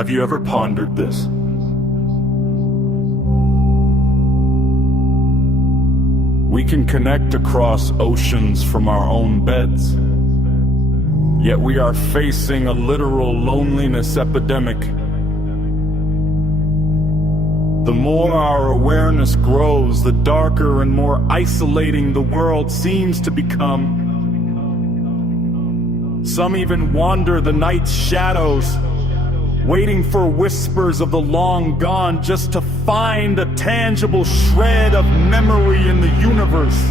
Have you ever pondered this? We can connect across oceans from our own beds, yet we are facing a literal loneliness epidemic. The more our awareness grows, the darker and more isolating the world seems to become. Some even wander the night's shadows, waiting for whispers of the long gone just to find a tangible shred of memory in the universe.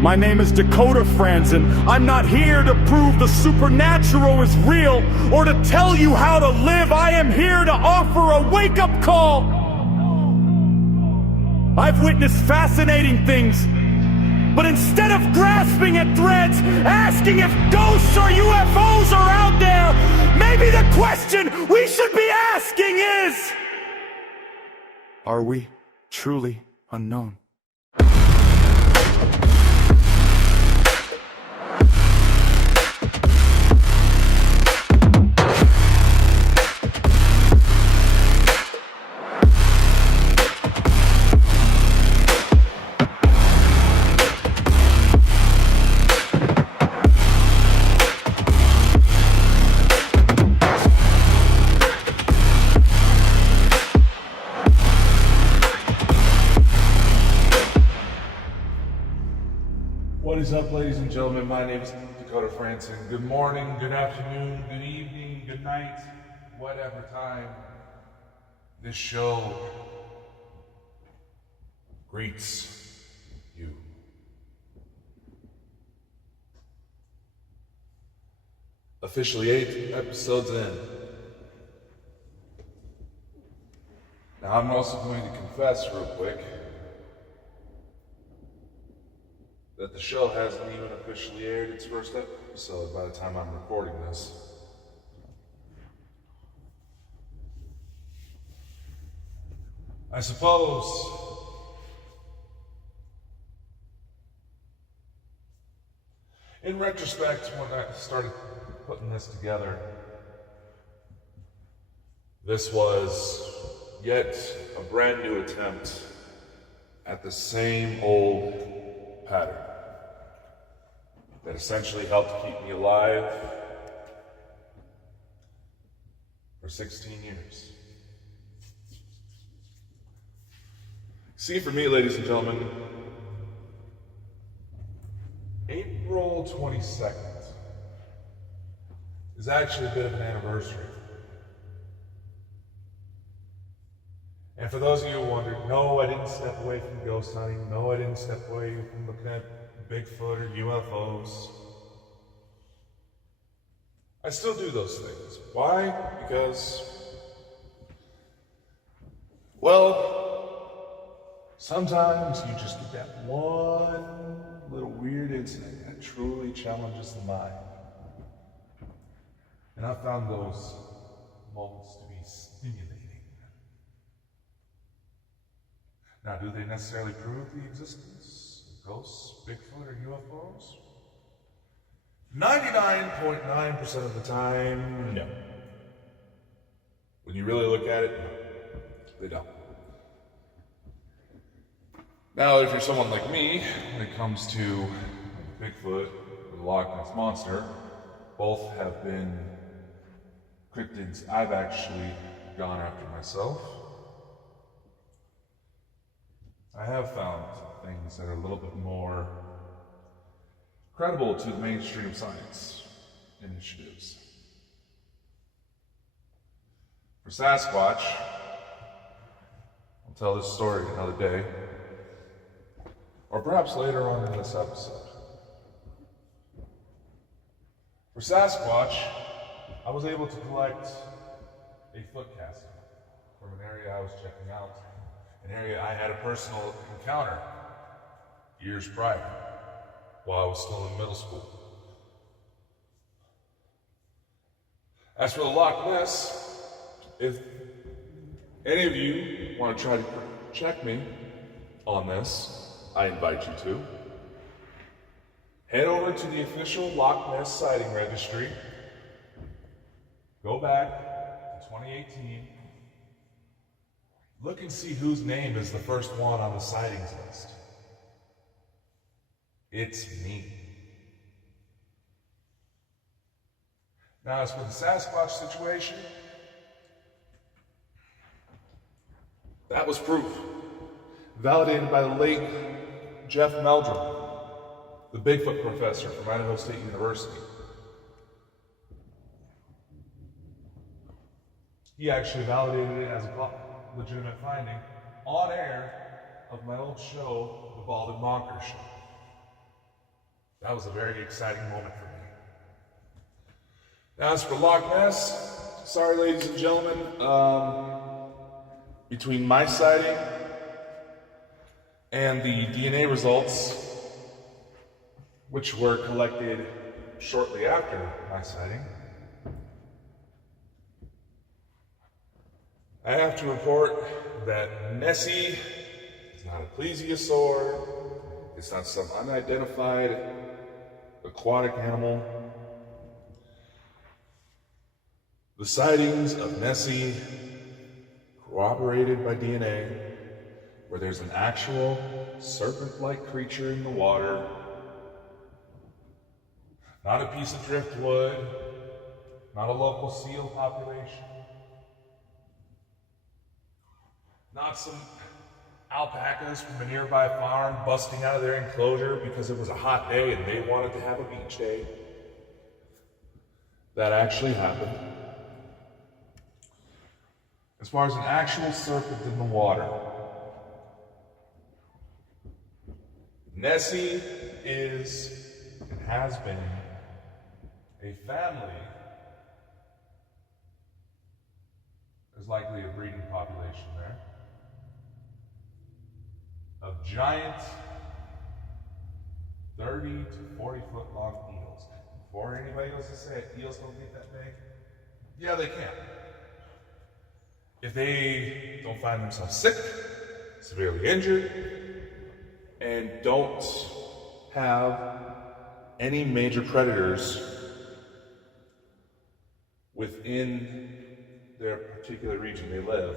My name is Dakota Frandsen. I'm not here to prove the supernatural is real or to tell you how to live. I am here to offer a wake-up call. I've witnessed fascinating things, but instead of grasping at threads, asking if ghosts or UFOs are out there, maybe the question we should be asking is, are we truly unknown? What is up, ladies and gentlemen? My name is Dakota Frandsen. Good morning, good afternoon, good evening, good night, whatever time this show greets you. Officially 8 episodes in. Now I'm also going to confess real quick that the show hasn't even officially aired its first episode by the time I'm recording this. I suppose in retrospect, when I started putting this together, this was yet a brand new attempt at the same old pattern that essentially helped keep me alive for 16 years. See, for me, ladies and gentlemen, April 22nd is actually a bit of an anniversary. And for those of you who wondered, no, I didn't step away from ghost hunting. No, I didn't step away from looking at Bigfoot or UFOs. I still do those things. Why? Because, well, sometimes you just get that one little weird incident that truly challenges the mind. And I found those moments to be stimulating. Now, do they necessarily prove the existence of ghosts, Bigfoot, or UFOs? 99.9% of the time, no. When you really look at it, no, they don't. Now, if you're someone like me, when it comes to Bigfoot or the Loch Ness Monster, both have been cryptids I've actually gone after myself. I have found things that are a little bit more credible to the mainstream science initiatives. For Sasquatch, I'll tell this story another day, or perhaps later on in this episode. For Sasquatch, I was able to collect a foot casting from an area I was checking out. An area I had a personal encounter years prior while I was still in middle school. As for the Loch Ness, if any of you want to try to check me on this, I invite you to. Head over to the official Loch Ness sighting registry. Go back to 2018. Look and see whose name is the first one on the sightings list. It's me. Now, as for the Sasquatch situation, that was proof, validated by the late Jeff Meldrum, the Bigfoot professor from Idaho State University. He actually validated it as a legitimate finding on air of my old show, The Bald and Bonker Show. That was a very exciting moment for me. Now, as for Loch Ness, sorry, ladies and gentlemen, between my sighting and the DNA results, which were collected shortly after my sighting, I have to report that Nessie is not a plesiosaur, it's not some unidentified aquatic animal. The sightings of Nessie, corroborated by DNA, where there's an actual serpent-like creature in the water, not a piece of driftwood, not a local seal population, not some alpacas from a nearby farm busting out of their enclosure because it was a hot day and they wanted to have a beach day. That actually happened. As far as an actual serpent in the water, Nessie is and has been a family. There's likely a breeding population there of giant 30 to 40 foot long eels. Before anybody goes to say eels don't get that big, yeah, they can. If they don't find themselves sick, severely injured, and don't have any major predators within their particular region they live,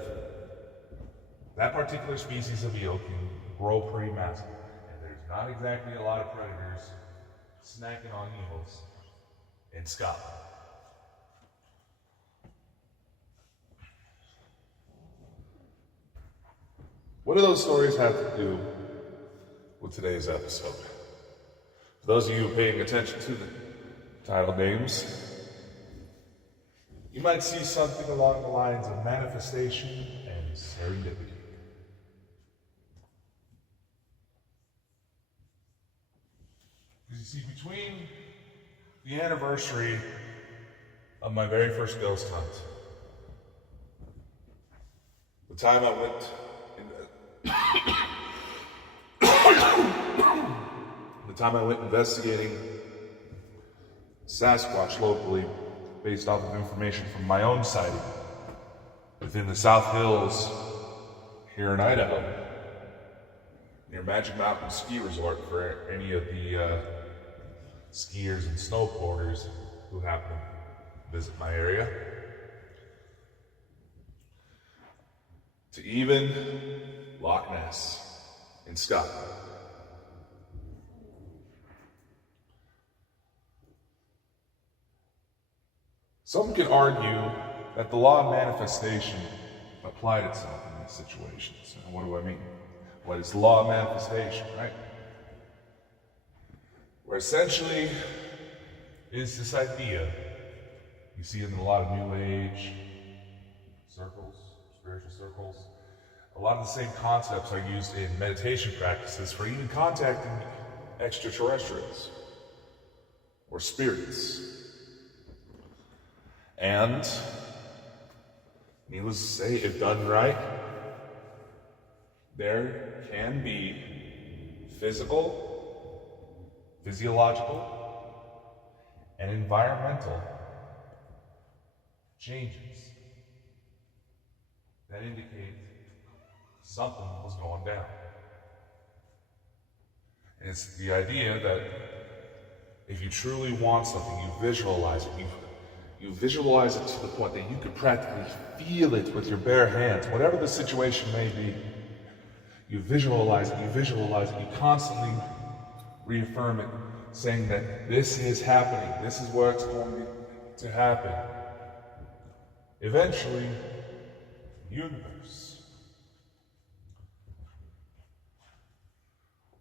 that particular species of eel can grow pretty massive. And there's not exactly a lot of predators snacking on eels in Scotland. What do those stories have to do with today's episode? For those of you paying attention to the title names, you might see something along the lines of manifestation and serendipity. Because you see, between the anniversary of my very first ghost hunt, the time I went investigating Sasquatch locally based off of information from my own sighting within the South Hills here in Idaho, near Magic Mountain Ski Resort for any of the skiers and snowboarders who happen to visit my area, to even Loch Ness in Scotland. Some could argue that the law of manifestation applied itself in these situations. And what do I mean? What is the law of manifestation, right? Where essentially is this idea, you see it in a lot of New Age circles, spiritual circles. A lot of the same concepts are used in meditation practices for even contacting extraterrestrials or spirits. And, needless to say, if done right, there can be physiological, and environmental changes that indicate something was going down. And it's the idea that if you truly want something, you visualize it, You visualize it to the point that you could practically feel it with your bare hands, whatever the situation may be. You visualize it, you constantly reaffirm it, saying that this is happening, this is what's going to happen. Eventually, the universe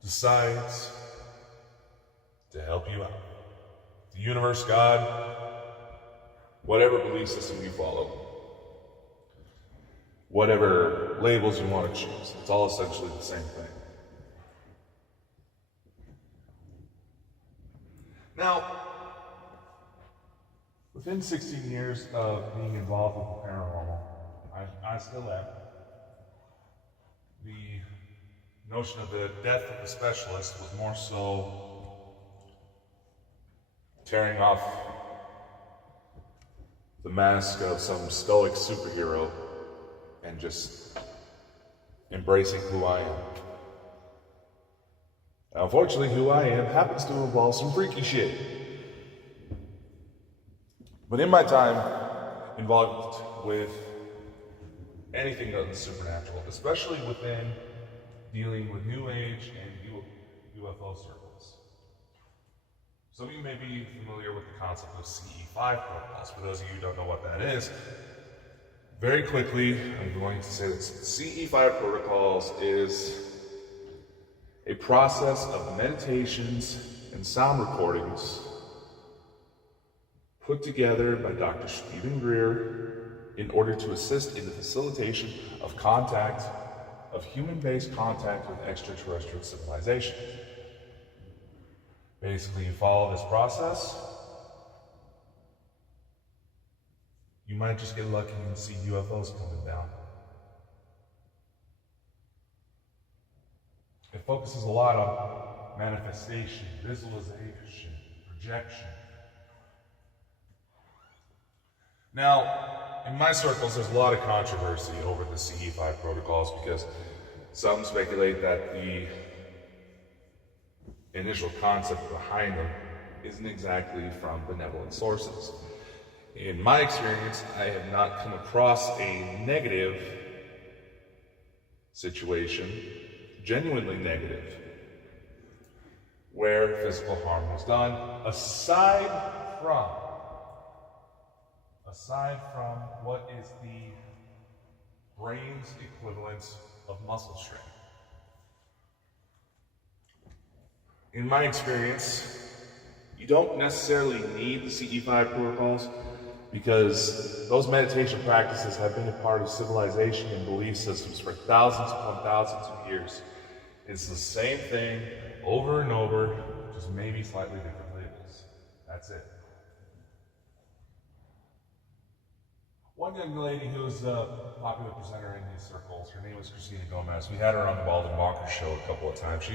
decides to help you out. The universe, God, whatever belief system you follow, whatever labels you want to choose, it's all essentially the same thing. Now, within 16 years of being involved with the paranormal, I still am. The notion of the death of the specialist was more so tearing off the mask of some stoic superhero and just embracing who I am. Now, unfortunately, who I am happens to involve some freaky shit. But in my time involved with anything of the supernatural, especially within dealing with New Age and UFO circles. Some of you may be familiar with the concept of CE5 protocols. For those of you who don't know what that is, very quickly, I'm going to say that CE5 protocols is a process of meditations and sound recordings put together by Dr. Stephen Greer in order to assist in the facilitation of contact, of human-based contact with extraterrestrial civilization. Basically, you follow this process, you might just get lucky and see UFOs coming down. It focuses a lot on manifestation, visualization, projection. Now, in my circles, there's a lot of controversy over the CE5 protocols because some speculate that the initial concept behind them isn't exactly from benevolent sources. In my experience, I have not come across a negative situation, genuinely negative, where physical harm was done, aside from what is the brain's equivalent of muscle strain. In my experience, you don't necessarily need the CE5 protocols because those meditation practices have been a part of civilization and belief systems for thousands upon thousands of years. It's the same thing over and over, just maybe slightly different labels. That's it. One young lady who was a popular presenter in these circles, her name was Christina Gomez. We had her on the Bald and Bonker show a couple of times. She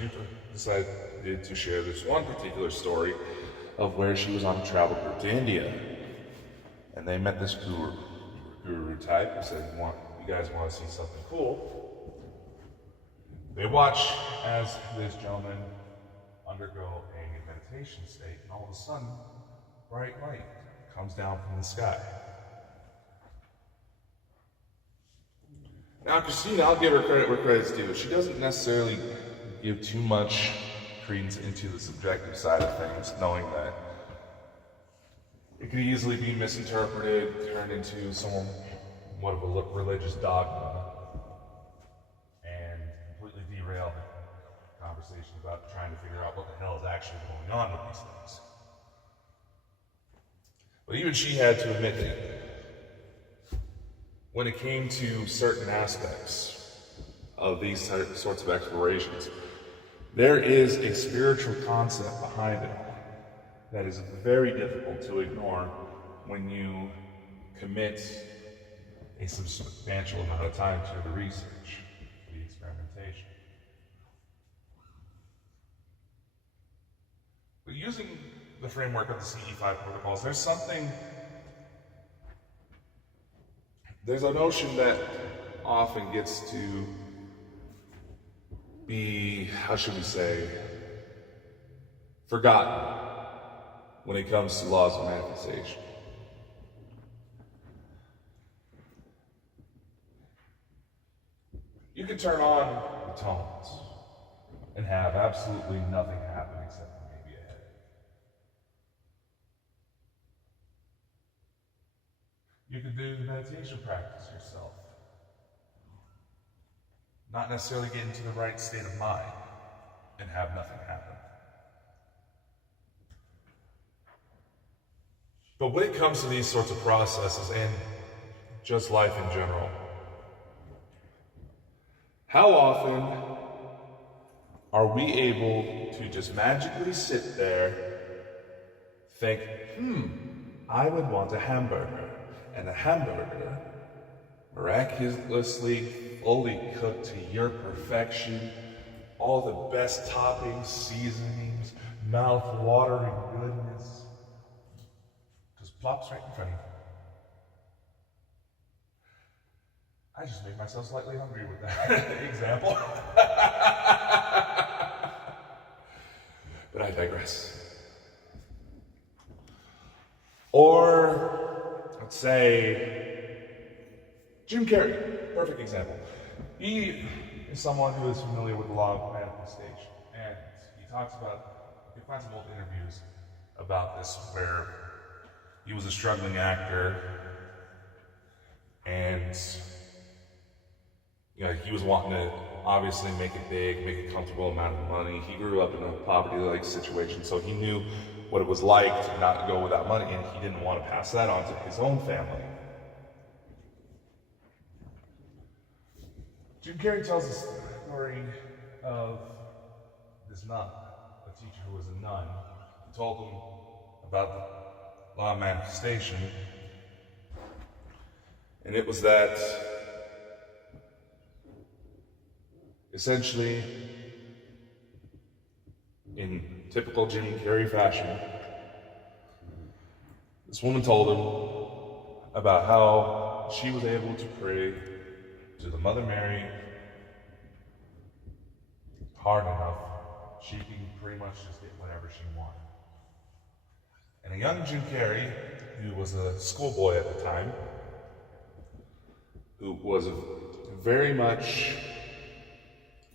decided to share this one particular story of where she was on a travel group to India. And they met this guru type who said, you guys want to see something cool? They watch as this gentleman undergo a meditation state, and all of a sudden, bright light comes down from the sky. Now, Christina, I'll give her credit where credit's due. She doesn't necessarily give too much credence into the subjective side of things, knowing that it could easily be misinterpreted, turned into somewhat of a religious dogma, and completely derail the conversation about trying to figure out what the hell is actually going on with these things. But even she had to admit that when it came to certain aspects of these sorts of explorations, there is a spiritual concept behind it that is very difficult to ignore when you commit a substantial amount of time to the research, the experimentation. But using the framework of the CE5 protocols, there's a notion that often gets to be, how should we say, forgotten when it comes to laws of manifestation. could turn on the tones and have absolutely nothing happen except for maybe a head. You could do the meditation practice yourself. Not necessarily get into the right state of mind and have nothing happen. But when it comes to these sorts of processes and just life in general, how often are we able to just magically sit there, think, I would want a hamburger, and a hamburger, miraculously fully cooked to your perfection, all the best toppings, seasonings, mouth-watering goodness, just plops right in front of you. I just made myself slightly hungry with that example. But I digress. Or, let's say, Jim Carrey, perfect example. He is someone who is familiar with the law of manifestation. And he talks about, you can find some old interviews about this where he was a struggling actor and he was wanting to obviously make it big, make a comfortable amount of money. He grew up in a poverty-like situation, so he knew what it was like to not go without money, and he didn't want to pass that on to his own family. Jim Carrey tells the story of this nun, a teacher who was a nun, who told him about the law of manifestation, and it was that essentially, in typical Jim Carrey fashion, this woman told him about how she was able to pray to the Mother Mary hard enough, she could pretty much just get whatever she wanted. And a young Jim Carrey, who was a schoolboy at the time, who was very much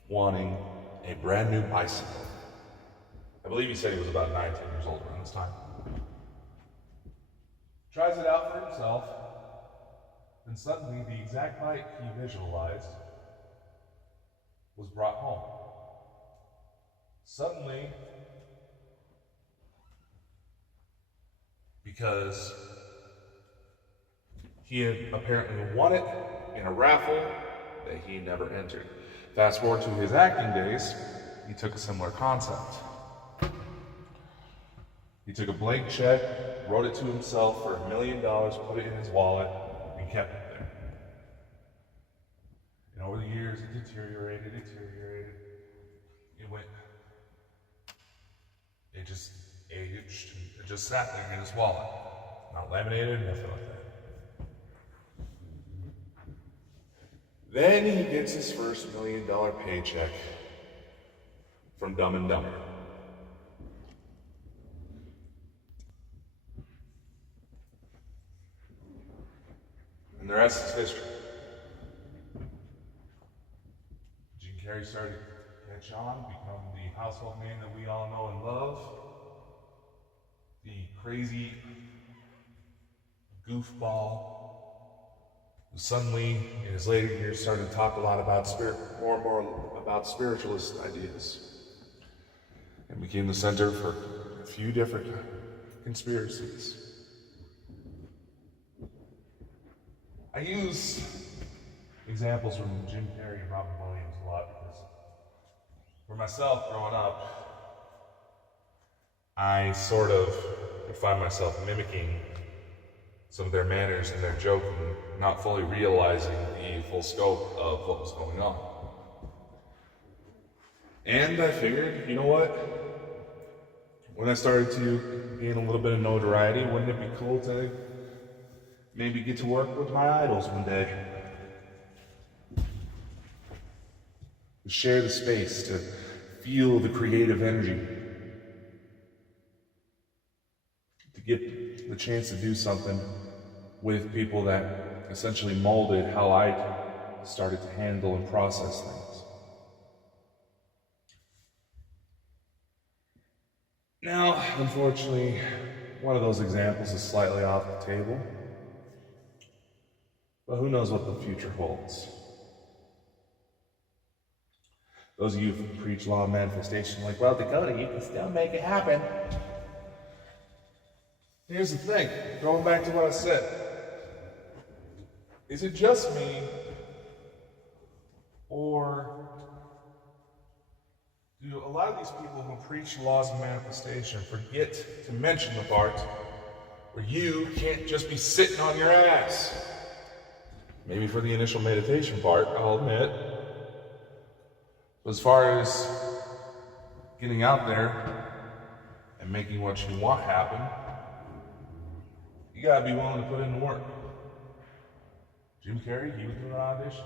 wanting a brand new bicycle. I believe he said he was about 9, 10 years old around this time. Tries it out for himself, and suddenly the exact bike he visualized was brought home. Suddenly, because he had apparently won it in a raffle that he never entered. Fast forward to his acting days, he took a similar concept. He took a blank check, wrote it to himself for $1 million, put it in his wallet, and kept it there. And over the years, it deteriorated. It went, it just aged, it just sat there in his wallet. Not laminated, nothing like that. Then he gets his first $1 million paycheck from Dumb and Dumber. And the rest is history. Jim Carrey started to catch on, become the household name that we all know and love. The crazy goofball who suddenly, in his later years, started to talk a lot about more and more about spiritualist ideas, and became the center for a few different conspiracies. I use examples from Jim Carrey and Robin Williams a lot because, for myself, growing up, I sort of would find myself mimicking some of their manners and their joking, not fully realizing the full scope of what was going on. And I figured, you know what? When I started to gain a little bit of notoriety, wouldn't it be cool to maybe get to work with my idols one day? To share the space, to feel the creative energy, to get the chance to do something with people that essentially molded how I started to handle and process things. Now, unfortunately, one of those examples is slightly off the table, but who knows what the future holds. Those of you who preach law of manifestation, like, well, Dakota, you can still make it happen. Here's the thing, going back to what I said. Is it just me, or do a lot of these people who preach laws of manifestation forget to mention the part where you can't just be sitting on your ass? Maybe for the initial meditation part, I'll admit. But as far as getting out there and making what you want happen, you gotta be willing to put in the work. Jim Carrey, he was doing auditions.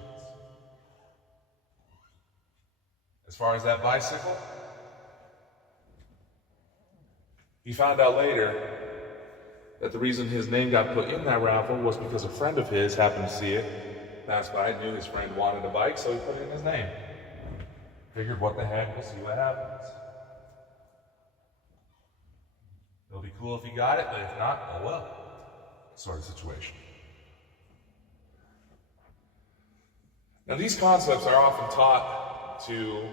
As far as that bicycle, he found out later that the reason his name got put in that raffle was because a friend of his happened to see it, passed by, knew his friend wanted a bike, so he put it in his name. Figured, what the heck, we'll see what happens. It'll be cool if he got it, but if not, oh well. Sort of situation. Now, these concepts are often taught to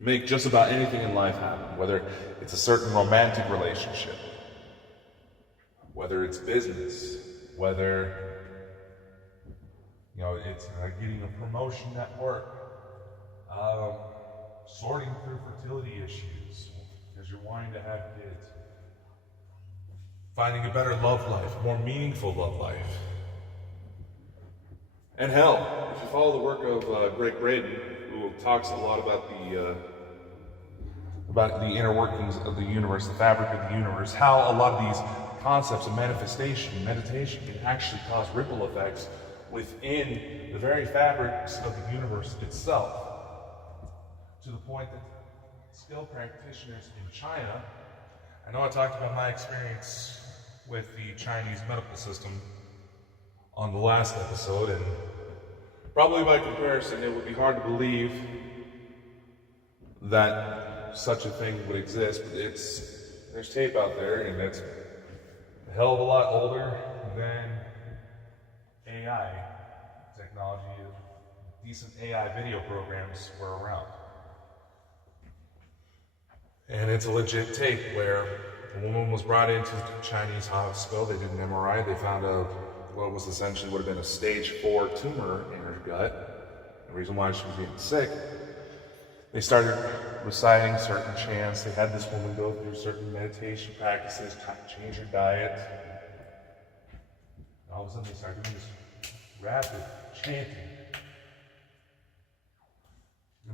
make just about anything in life happen, whether it's a certain romantic relationship, whether it's business, whether it's getting a promotion at work, sorting through fertility issues because you're wanting to have kids, finding a better love life, a more meaningful love life. And hell, if you follow the work of Greg Braden, who talks a lot about the inner workings of the universe, the fabric of the universe, how a lot of these concepts of manifestation, meditation can actually cause ripple effects within the very fabrics of the universe itself, to the point that skilled practitioners in China, I know I talked about my experience with the Chinese medical system on the last episode, and probably by comparison, it would be hard to believe that such a thing would exist, but there's tape out there, and it's a hell of a lot older than AI technology. Decent AI video programs were around. And it's a legit tape where a woman was brought into the Chinese hospital. They did an MRI. They found what was essentially would have been a stage 4 tumor in her gut. The reason why she was getting sick. They started reciting certain chants. They had this woman go through certain meditation practices, change her diet. And all of a sudden they started doing this rapid chanting.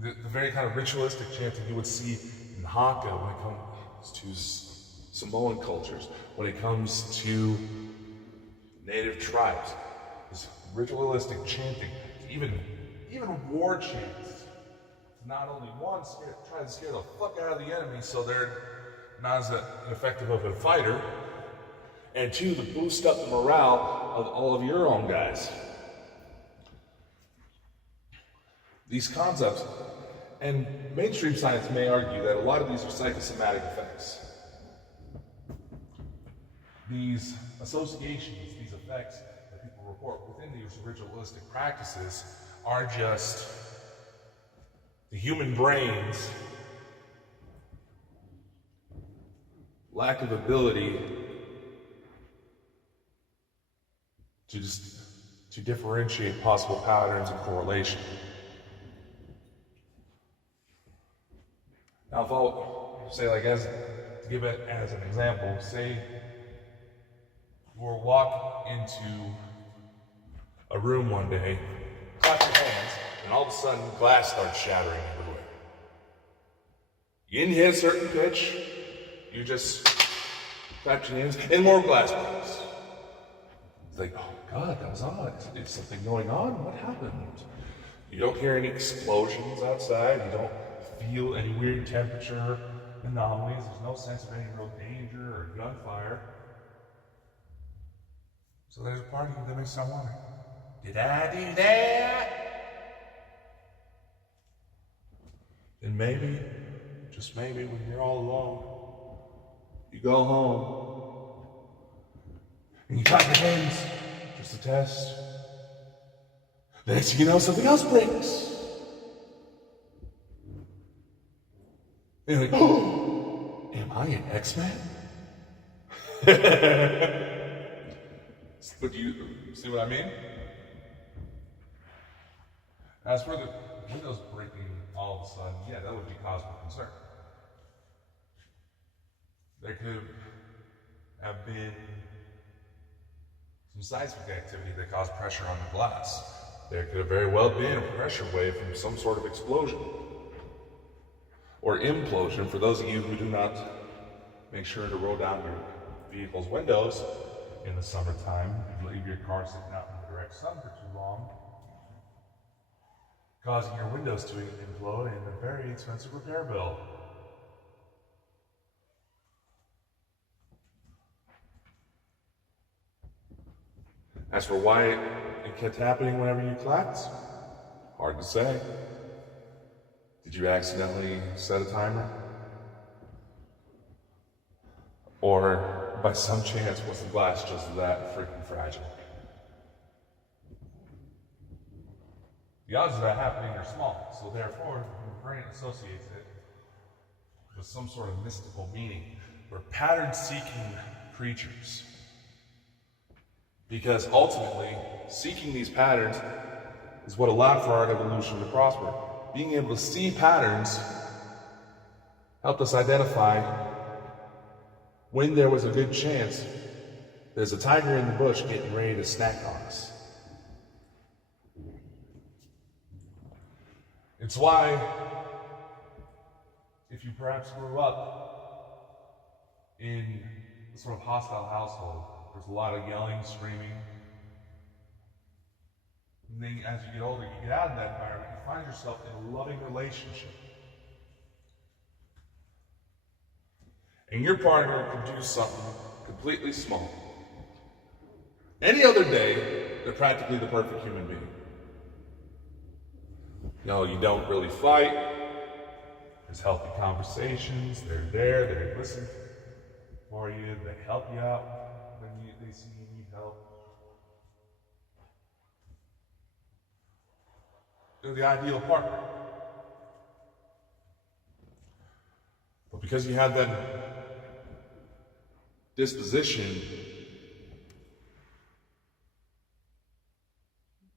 The very kind of ritualistic chanting you would see in Hakka when it comes to Samoan cultures, when it comes to native tribes. This ritualistic chanting, even war chants. Not only one, try to scare the fuck out of the enemy so they're not as effective of a fighter, and two, to boost up the morale of all of your own guys. These concepts, and mainstream science may argue that a lot of these are psychosomatic effects. These associations, these effects that people report within these ritualistic practices are just the human brain's lack of ability to differentiate possible patterns and correlation. Now, if I'll say, to give it as an example, say you were walking into a room one day, clap your hands, and all of a sudden glass starts shattering everywhere. You didn't hit a certain pitch, you just clapped your hands, and more glass breaks. It's like, oh God, that was odd. Is something going on? What happened? You don't hear any explosions outside, you don't feel any weird temperature anomalies, there's no sense of any real danger or gunfire. So there's a part of you that may start wondering, Did I do that? And maybe, just maybe, when you're all alone, you go home and you clap your hands just to test. The next thing you know, something else breaks. And you're like, oh, am I an X-Man? But do you see what I mean? As for the windows breaking all of a sudden, yeah, that would be cause for concern. There could have been some seismic activity that caused pressure on the glass. There could have very well been a pressure wave from some sort of explosion. Or implosion, for those of you who do not make sure to roll down your vehicle's windows in the summertime. If you leave your car sitting out in the direct sun for too long, causing your windows to implode and a very expensive repair bill. As for why it kept happening whenever you clapped, hard to say. Did you accidentally set a timer? Or by some chance was the glass just that freaking fragile? The odds of that happening are small, so therefore your brain associates it with some sort of mystical meaning. We're pattern-seeking creatures. Because ultimately, seeking these patterns is what allowed for our evolution to prosper. Being able to see patterns helped us identify when there was a good chance there's a tiger in the bush getting ready to snack on us. It's why, if you perhaps grew up in a sort of hostile household, there's a lot of yelling, screaming. And then as you get older, you get out of that environment, you find yourself in a loving relationship. And your partner could do something completely small. Any other day, they're practically the perfect human being. No, you don't really fight. There's healthy conversations. They're there. They listen for you. They help you out when they see you need help. They're the ideal partner. But because you have that disposition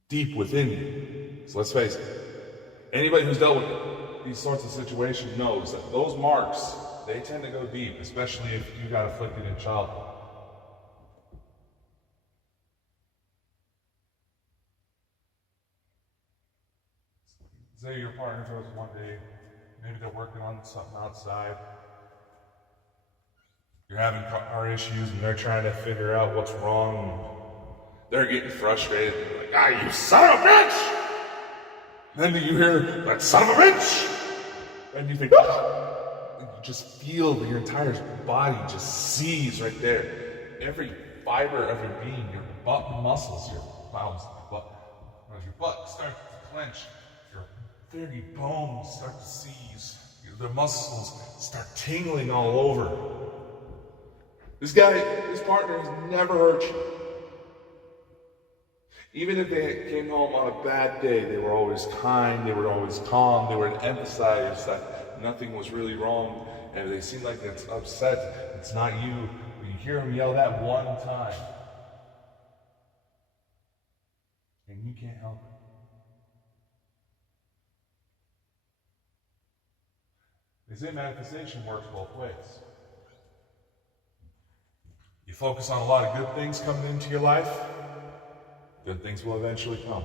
deep within you, so let's face it, anybody who's dealt with these sorts of situations knows that those marks, they tend to go deep, especially if you got afflicted in childhood. Say your partner goes one day, maybe they're working on something outside. You're having car issues and they're trying to figure out what's wrong. They're getting frustrated. They're like, ah, you son of a bitch! Then you hear, that son of a bitch! And you think, ah! And you just feel your entire body just seize right there. Every fiber of your being, your butt muscles, your butt starts to clench. Your very bones start to seize. The muscles start tingling all over. This partner has never hurt you. Even if they came home on a bad day, they were always kind, they were always calm, they were emphasized that nothing was really wrong, and they seem like it's upset, it's not you. When you hear them yell that one time, and you can't help it. They say manifestation works both ways. You focus on a lot of good things coming into your life, good things will eventually come.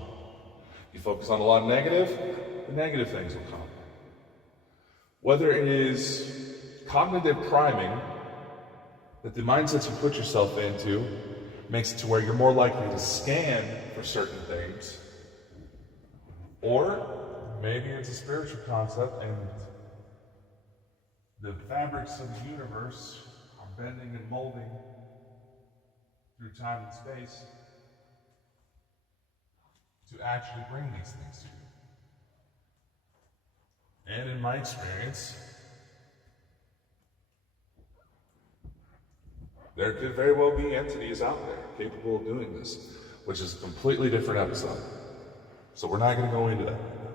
You focus on a lot of negative, the negative things will come. Whether it is cognitive priming, that the mindsets you put yourself into makes it to where you're more likely to scan for certain things, or maybe it's a spiritual concept and the fabrics of the universe are bending and molding through time and space to actually bring these things to you. And in my experience, there could very well be entities out there capable of doing this, which is a completely different episode. So we're not going to go into that right now.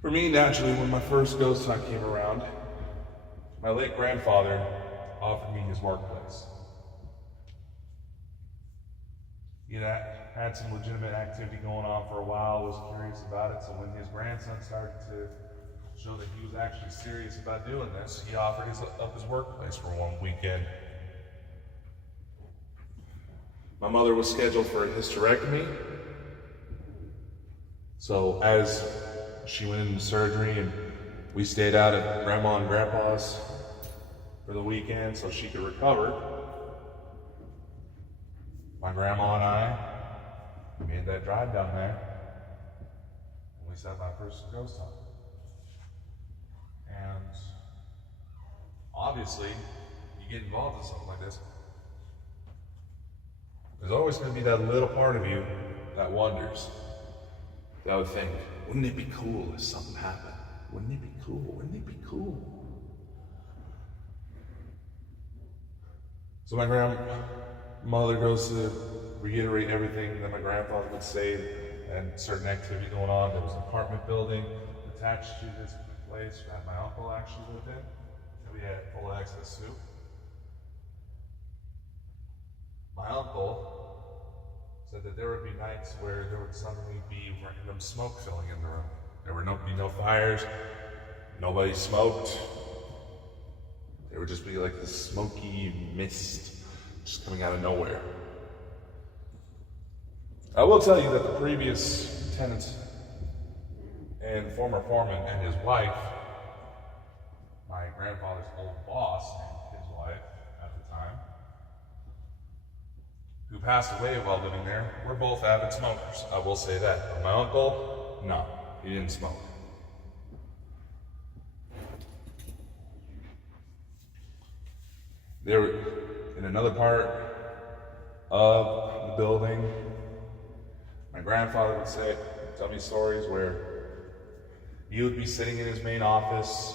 For me, naturally, when my first ghost hunt came around, my late grandfather offered me his workplace. He had some legitimate activity going on for a while, was curious about it, so when his grandson started to show that he was actually serious about doing this, he offered up his workplace for one weekend. My mother was scheduled for a hysterectomy, so as she went into surgery and we stayed out at Grandma and Grandpa's for the weekend so she could recover, my grandma and I made that drive down there and we set my first ghost hunt. And obviously, you get involved in something like this, there's always going to be that little part of you that wonders, that would think, wouldn't it be cool if something happened? Wouldn't it be cool? Wouldn't it be cool? So my grandmother goes to reiterate everything that my grandfather would say and certain activity going on. There was an apartment building attached to this place that my uncle actually lived in, that we had full access to. My uncle said that there would be nights where there would suddenly be random smoke filling in the room. There would be no fires, nobody smoked. There would just be like this smoky mist just coming out of nowhere. I will tell you that the previous tenant and former foreman and his wife, my grandfather's old boss and his wife at the time, who passed away while living there, were both avid smokers. I will say that. But my uncle, no, he didn't smoke. There, in another part of the building, my grandfather would tell me stories where he would be sitting in his main office.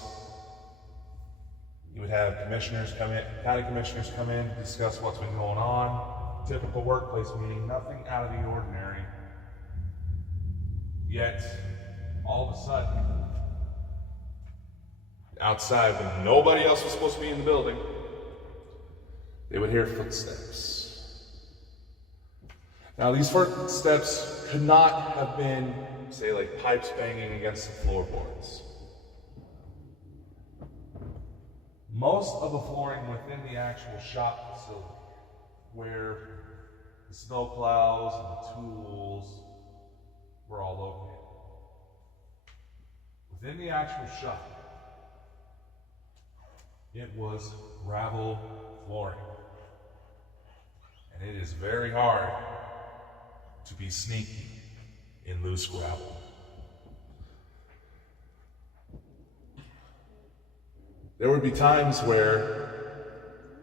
He would have commissioners come in, county commissioners come in to discuss what's been going on. Typical workplace meeting, nothing out of the ordinary. Yet, all of a sudden, outside when nobody else was supposed to be in the building, they would hear footsteps. Now, these footsteps could not have been, say, like pipes banging against the floorboards. Most of the flooring within the actual shop facility, where the snow plows and the tools were all located. Within the actual shop, it was gravel flooring. And it is very hard to be sneaky in loose gravel. There would be times where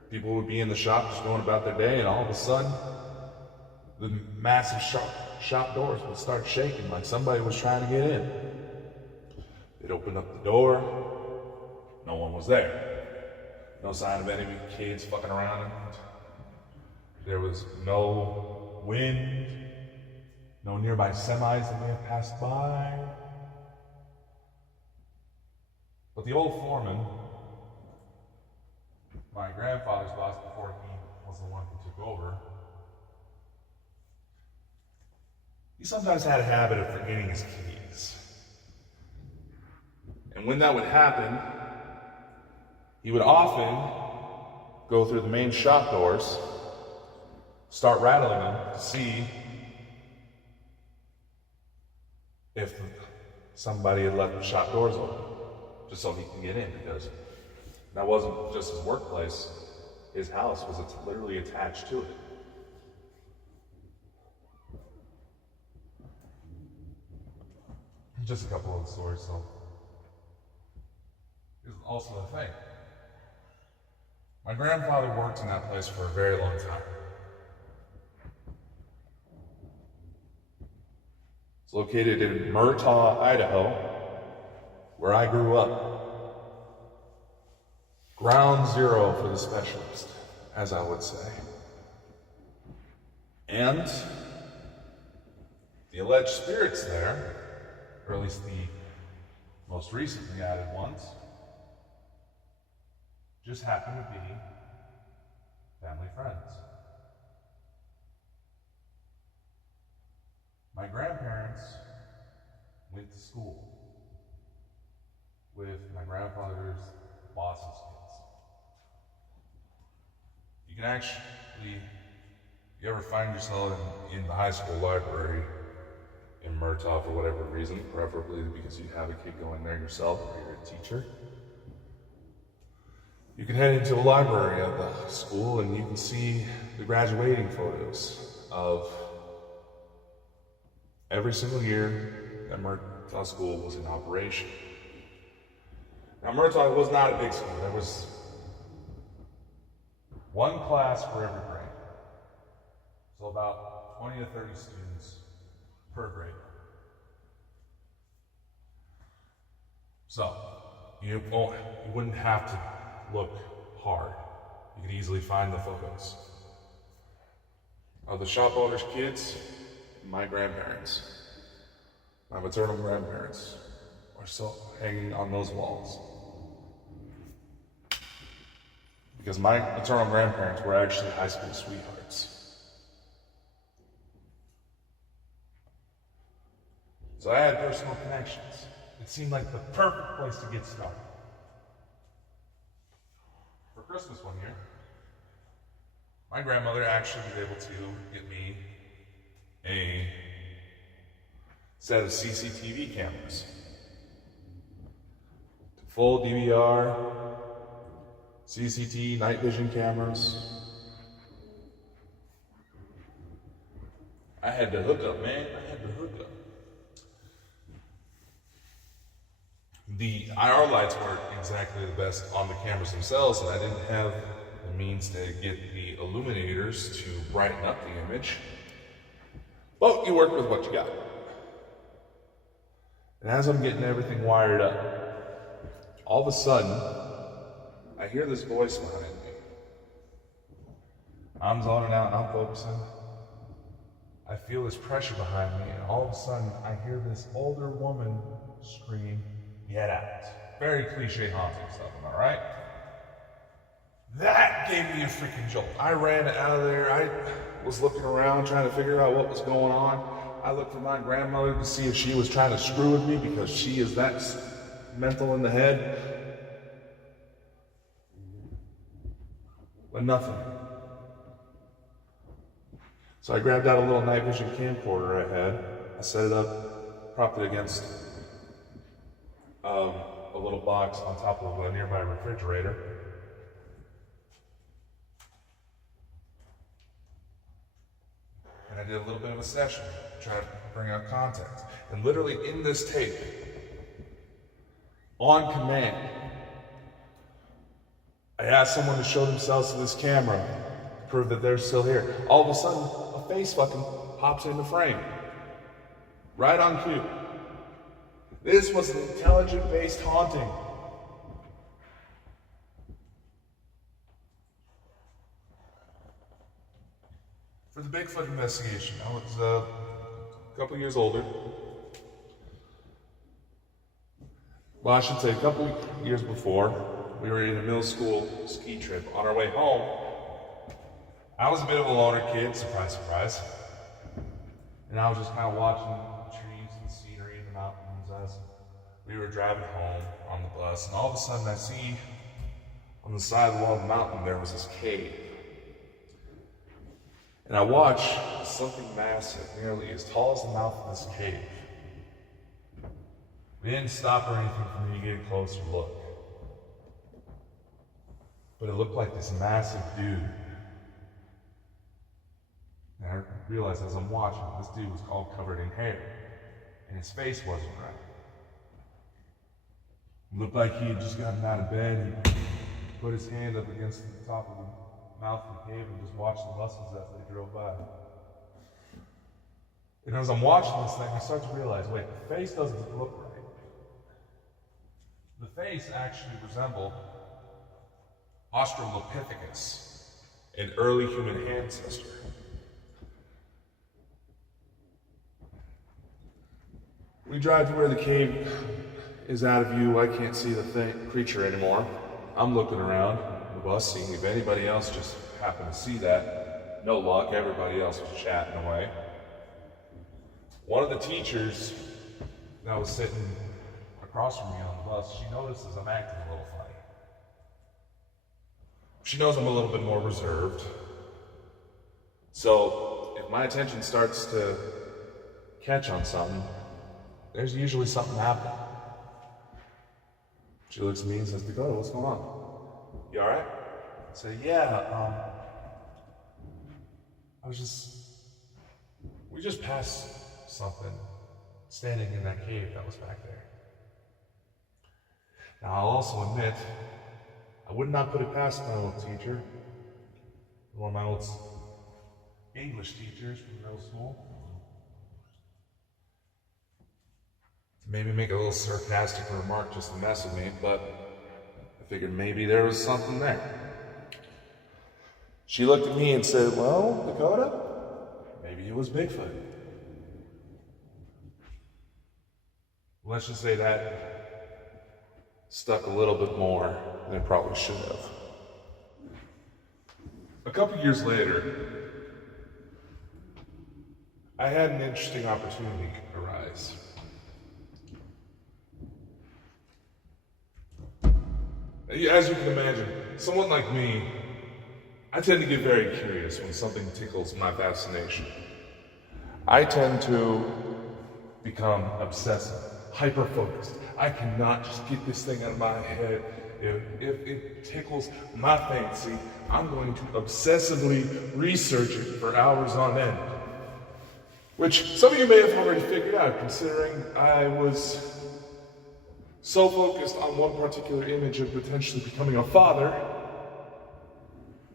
people would be in the shop just going about their day, and all of a sudden, the massive shop doors would start shaking like somebody was trying to get in. They'd open up the door, no one was there. No sign of any kids fucking around. There was no wind, no nearby semis that may have passed by. But the old foreman, my grandfather's boss before he was the one who took over, he sometimes had a habit of forgetting his keys. And when that would happen, he would often go through the main shop doors, start rattling them to see if somebody had left the shop doors open, just so he could get in, because that wasn't just his workplace. His house was literally attached to it. Just a couple of stories, so. Here's also the thing. My grandfather worked in that place for a very long time. It's located in Murtaugh, Idaho, where I grew up. Ground zero for the specialist, as I would say. And the alleged spirits there, or at least the most recently added ones, just happen to be family friends. My grandparents went to school with my grandfather's boss's kids. You can actually, if you ever find yourself in the high school library in Murtaugh for whatever reason, preferably because you have a kid going there yourself or you're a teacher, you can head into the library of the school and you can see the graduating photos of every single year that Murtaugh School was in operation. Now, Murtaugh was not a big school. There was one class for every grade. So about 20 to 30 students per grade. So, you wouldn't have to look hard. You could easily find the photos of the shop owners' kids. My grandparents, my maternal grandparents, are still hanging on those walls. Because my maternal grandparents were actually high school sweethearts. So I had personal connections. It seemed like the perfect place to get started. For Christmas one year, my grandmother actually was able to get me a set of CCTV cameras. Full DVR, CCTV, night vision cameras. I had to hook up, man. I had to hook up. The IR lights weren't exactly the best on the cameras themselves, and I didn't have the means to get the illuminators to brighten up the image. But you work with what you got. And as I'm getting everything wired up, all of a sudden, I hear this voice behind me. I'm zoning out and I'm focusing. I feel this pressure behind me, and all of a sudden, I hear this older woman scream, "Get out." Very cliche haunting stuff, am I right? That gave me a freaking jolt. I ran out of there. I was looking around trying to figure out what was going on. I looked for my grandmother to see if she was trying to screw with me because she is that mental in the head. But nothing. So I grabbed out a little night vision camcorder I had. I set it up, propped it against a little box on top of a nearby refrigerator. And I did a little bit of a session, try to bring out context. And literally in this tape, on command, I asked someone to show themselves to this camera to prove that they're still here. All of a sudden, a face fucking pops into frame. Right on cue. This was an intelligent-based haunting. For the Bigfoot investigation, I was a couple years older. Well, I should say a couple years before, we were in a middle school ski trip. On our way home, I was a bit of a loner kid, surprise, surprise. And I was just kind of watching the trees and the scenery and the mountains as we were driving home on the bus. And all of a sudden I see on the side of the wall of the mountain there was this cave. And I watch something massive, nearly as tall as the mouth of this cave. We didn't stop or anything for me to get a closer look. But it looked like this massive dude. And I realized as I'm watching, this dude was all covered in hair. And his face wasn't right. It looked like he had just gotten out of bed. He put his hand up against the top of the mouth of the cave and just watched the buses as they drove by. And as I'm watching this thing, I start to realize, wait, the face doesn't look right. The face actually resembled Australopithecus, an early human ancestor. We drive to where the cave is out of view. I can't see the creature anymore. I'm looking around the bus, seeing if anybody else just happened to see that. No luck, everybody else was chatting away. One of the teachers that was sitting across from me on the bus, she notices I'm acting a little funny. She knows I'm a little bit more reserved. So if my attention starts to catch on something, there's usually something happening. She looks at me and says, Dakota, what's going on? You all right? I say, yeah, we just passed something standing in that cave that was back there. Now, I'll also admit, I would not put it past my old teacher, one of my old English teachers from middle school, to maybe make a little sarcastic remark just to mess with me, but I figured maybe there was something there. She looked at me and said, well, Dakota, maybe it was Bigfoot. Let's just say that stuck a little bit more than it probably should have. A couple years later, I had an interesting opportunity arise. As you can imagine, someone like me, I tend to get very curious when something tickles my fascination. I tend to become obsessive, hyper-focused. I cannot just get this thing out of my head. If it tickles my fancy, I'm going to obsessively research it for hours on end. Which some of you may have already figured out, considering I was so focused on one particular image of potentially becoming a father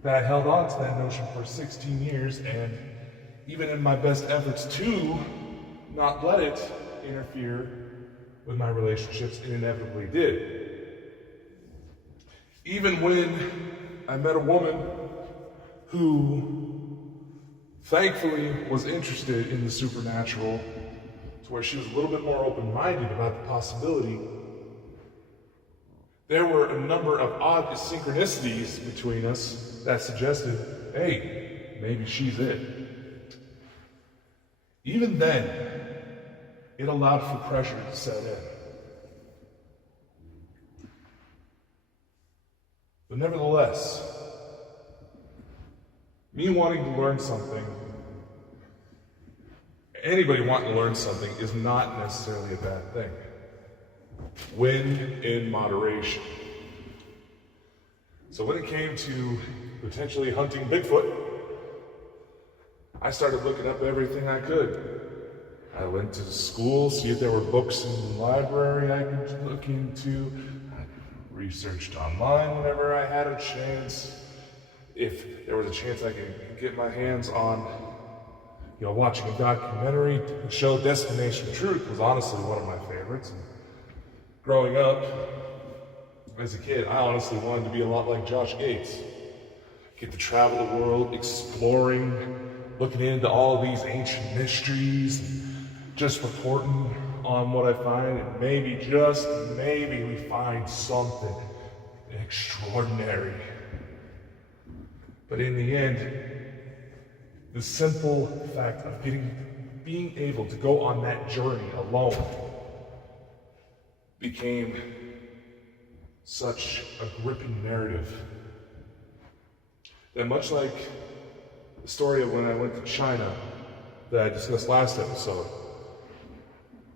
that I held on to that notion for 16 years, and even in my best efforts to not let it interfere with my relationships, it inevitably did. Even when I met a woman who thankfully was interested in the supernatural, to where she was a little bit more open-minded about the possibility, there were a number of odd synchronicities between us that suggested, hey, maybe she's it. Even then, it allowed for pressure to set in. But nevertheless, me wanting to learn something, anybody wanting to learn something is not necessarily a bad thing, when in moderation. So when it came to potentially hunting Bigfoot, I started looking up everything I could. I went to school, see if there were books in the library I could look into. I researched online whenever I had a chance. If there was a chance I could get my hands on, watching a documentary. The show Destination Truth was honestly one of my favorites. And growing up, as a kid, I honestly wanted to be a lot like Josh Gates. Get to travel the world, exploring, looking into all these ancient mysteries, and just reporting on what I find, and maybe, just maybe, we find something extraordinary. But in the end, the simple fact of being able to go on that journey alone became such a gripping narrative that, much like the story of when I went to China that I discussed last episode,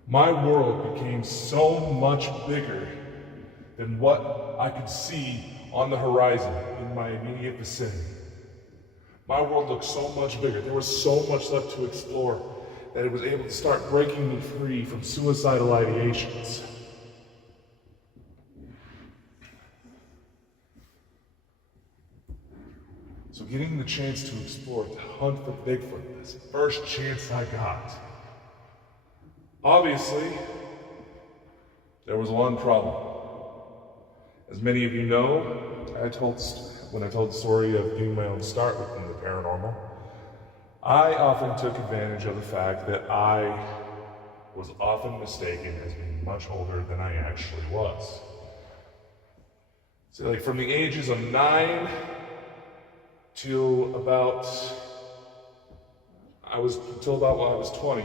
my world became so much bigger than what I could see on the horizon in my immediate vicinity. My world looked so much bigger. There was so much left to explore that it was able to start breaking me free from suicidal ideations. So getting the chance to explore, to hunt for Bigfoot, this first chance I got, Obviously, there was one problem. As many of you know, when I told the story of getting my own start within the paranormal, I often took advantage of the fact that I was often mistaken as being much older than I actually was. So like from the ages of 9 to about, until about when I was 20,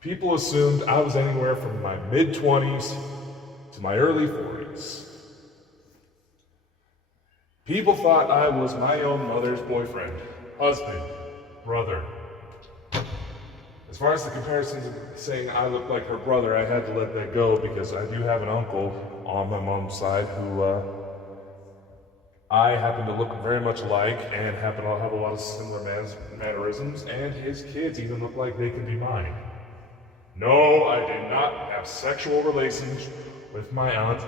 people assumed I was anywhere from my mid-20s to my early 40s. People thought I was my own mother's boyfriend, husband, brother. As far as the comparisons of saying I look like her brother, I had to let that go because I do have an uncle on my mom's side who I happen to look very much alike and happen to have a lot of similar mannerisms, and his kids even look like they could be mine. No, I did not have sexual relations with my aunt.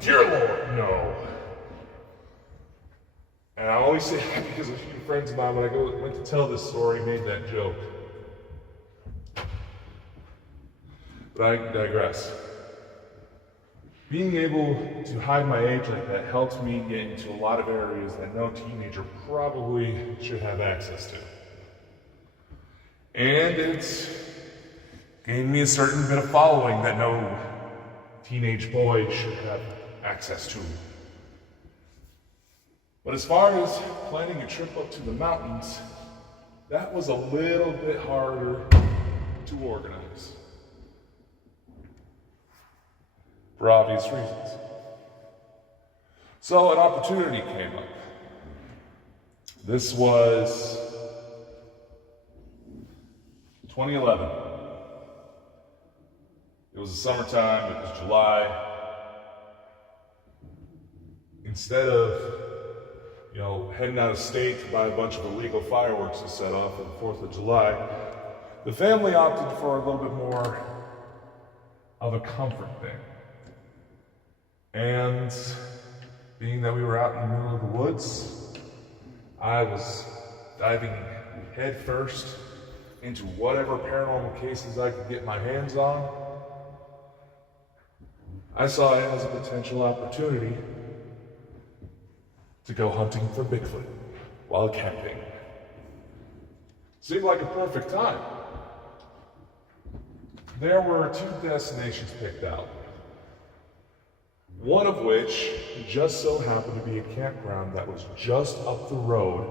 Dear Lord, no. And I always say that because a few friends of mine, when I went to tell this story, made that joke. But I digress. Being able to hide my age like that helped me get into a lot of areas that no teenager probably should have access to. And it's gained me a certain bit of following that no teenage boy should have access to. But as far as planning a trip up to the mountains, that was a little bit harder to organize. For obvious reasons. So an opportunity came up. This was 2011. It was the summertime, it was July. Instead of, heading out of state to buy a bunch of illegal fireworks to set off for the 4th of July, the family opted for a little bit more of a comfort thing. And being that we were out in the middle of the woods, I was diving head first into whatever paranormal cases I could get my hands on. I saw it as a potential opportunity to go hunting for Bigfoot while camping. Seemed like a perfect time. There were 2 destinations picked out. One of which just so happened to be a campground that was just up the road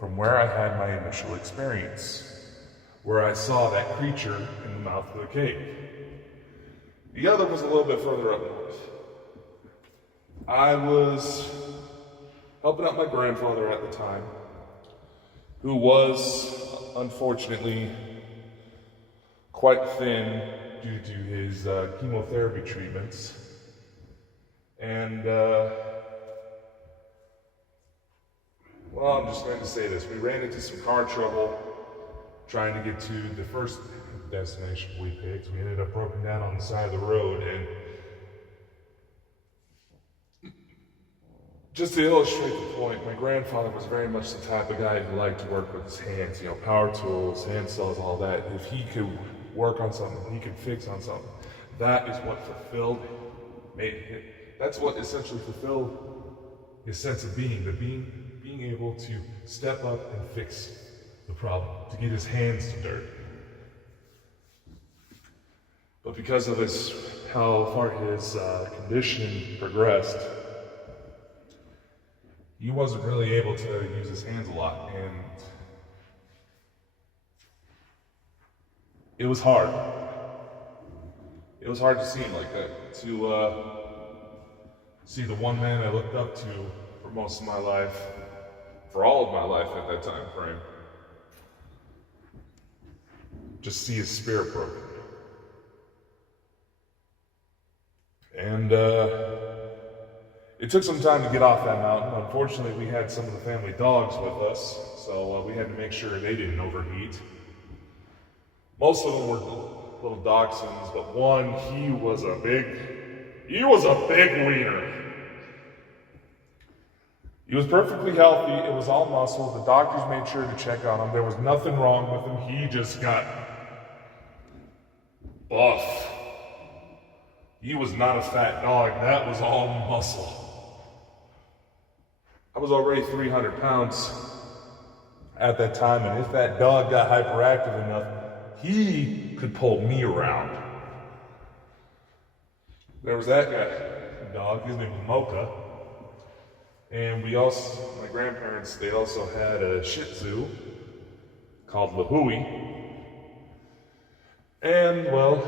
from where I had my initial experience, where I saw that creature in the mouth of the cave. The other was a little bit further up north. I was helping out my grandfather at the time, who was unfortunately quite thin due to his chemotherapy treatments. And, I'm just going to say this. We ran into some car trouble trying to get to the first destination we picked. We ended up broken down on the side of the road, and just to illustrate the point, my grandfather was very much the type of guy who liked to work with his hands, power tools, hand saws, all that. If he could work on something, he could fix on something. That is what that's what essentially fulfilled his sense of being, being able to step up and fix the problem, to get his hands to dirt. But because of how far his condition progressed, he wasn't really able to use his hands a lot, and it was hard. It was hard to see him like that, to see the one man I looked up to for most of my life, for all of my life at that time frame, just see his spirit broken. And it took some time to get off that mountain. Unfortunately, we had some of the family dogs with us, so we had to make sure they didn't overheat. Most of them were little dachshunds, but one, he was a big wiener. He was perfectly healthy. It was all muscle. The doctors made sure to check on him. There was nothing wrong with him. He just got buff. He was not a fat dog, that was all muscle. I was already 300 pounds at that time, and if that dog got hyperactive enough, he could pull me around. There was that guy, dog, his name was Mocha. And we also, my grandparents, they also had a Shih Tzu called Lahui. And, well,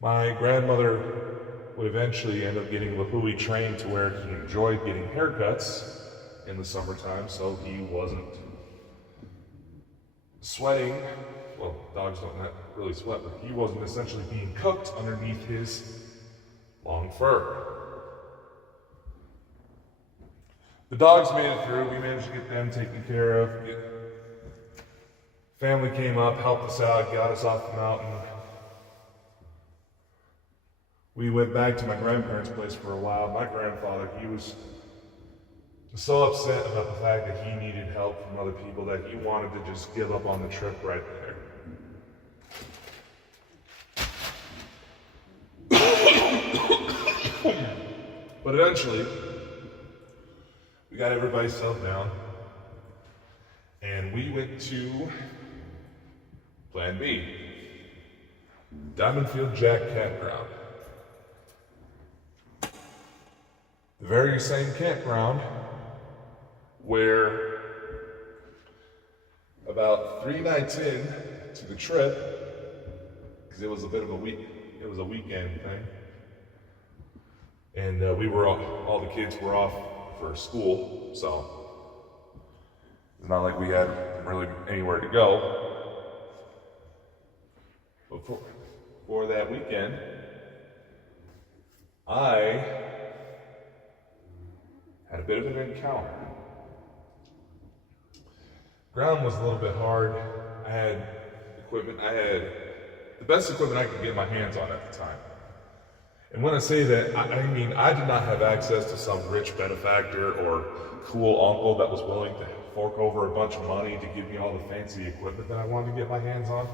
my grandmother would eventually end up getting Lahui trained to where he enjoyed getting haircuts in the summertime, so he wasn't sweating. Well, dogs don't really sweat, but he wasn't essentially being cooked underneath his long fur. The dogs made it through. We managed to get them taken care of. Family came up, helped us out, got us off the mountain. We went back to my grandparents' place for a while. My grandfather, he was so upset about the fact that he needed help from other people that he wanted to just give up on the trip right there. But eventually, we got everybody settled down, and we went to Plan B, Diamondfield Jack Campground. The very same campground where about 3 nights in to the trip, because it was a bit of a weekend thing, and we were all the kids were off for school, so it's not like we had really anywhere to go. But for that weekend, I had a bit of an encounter. Ground was a little bit hard. I had equipment. I had the best equipment I could get my hands on at the time. And when I say that, I mean I did not have access to some rich benefactor or cool uncle that was willing to fork over a bunch of money to give me all the fancy equipment that I wanted to get my hands on.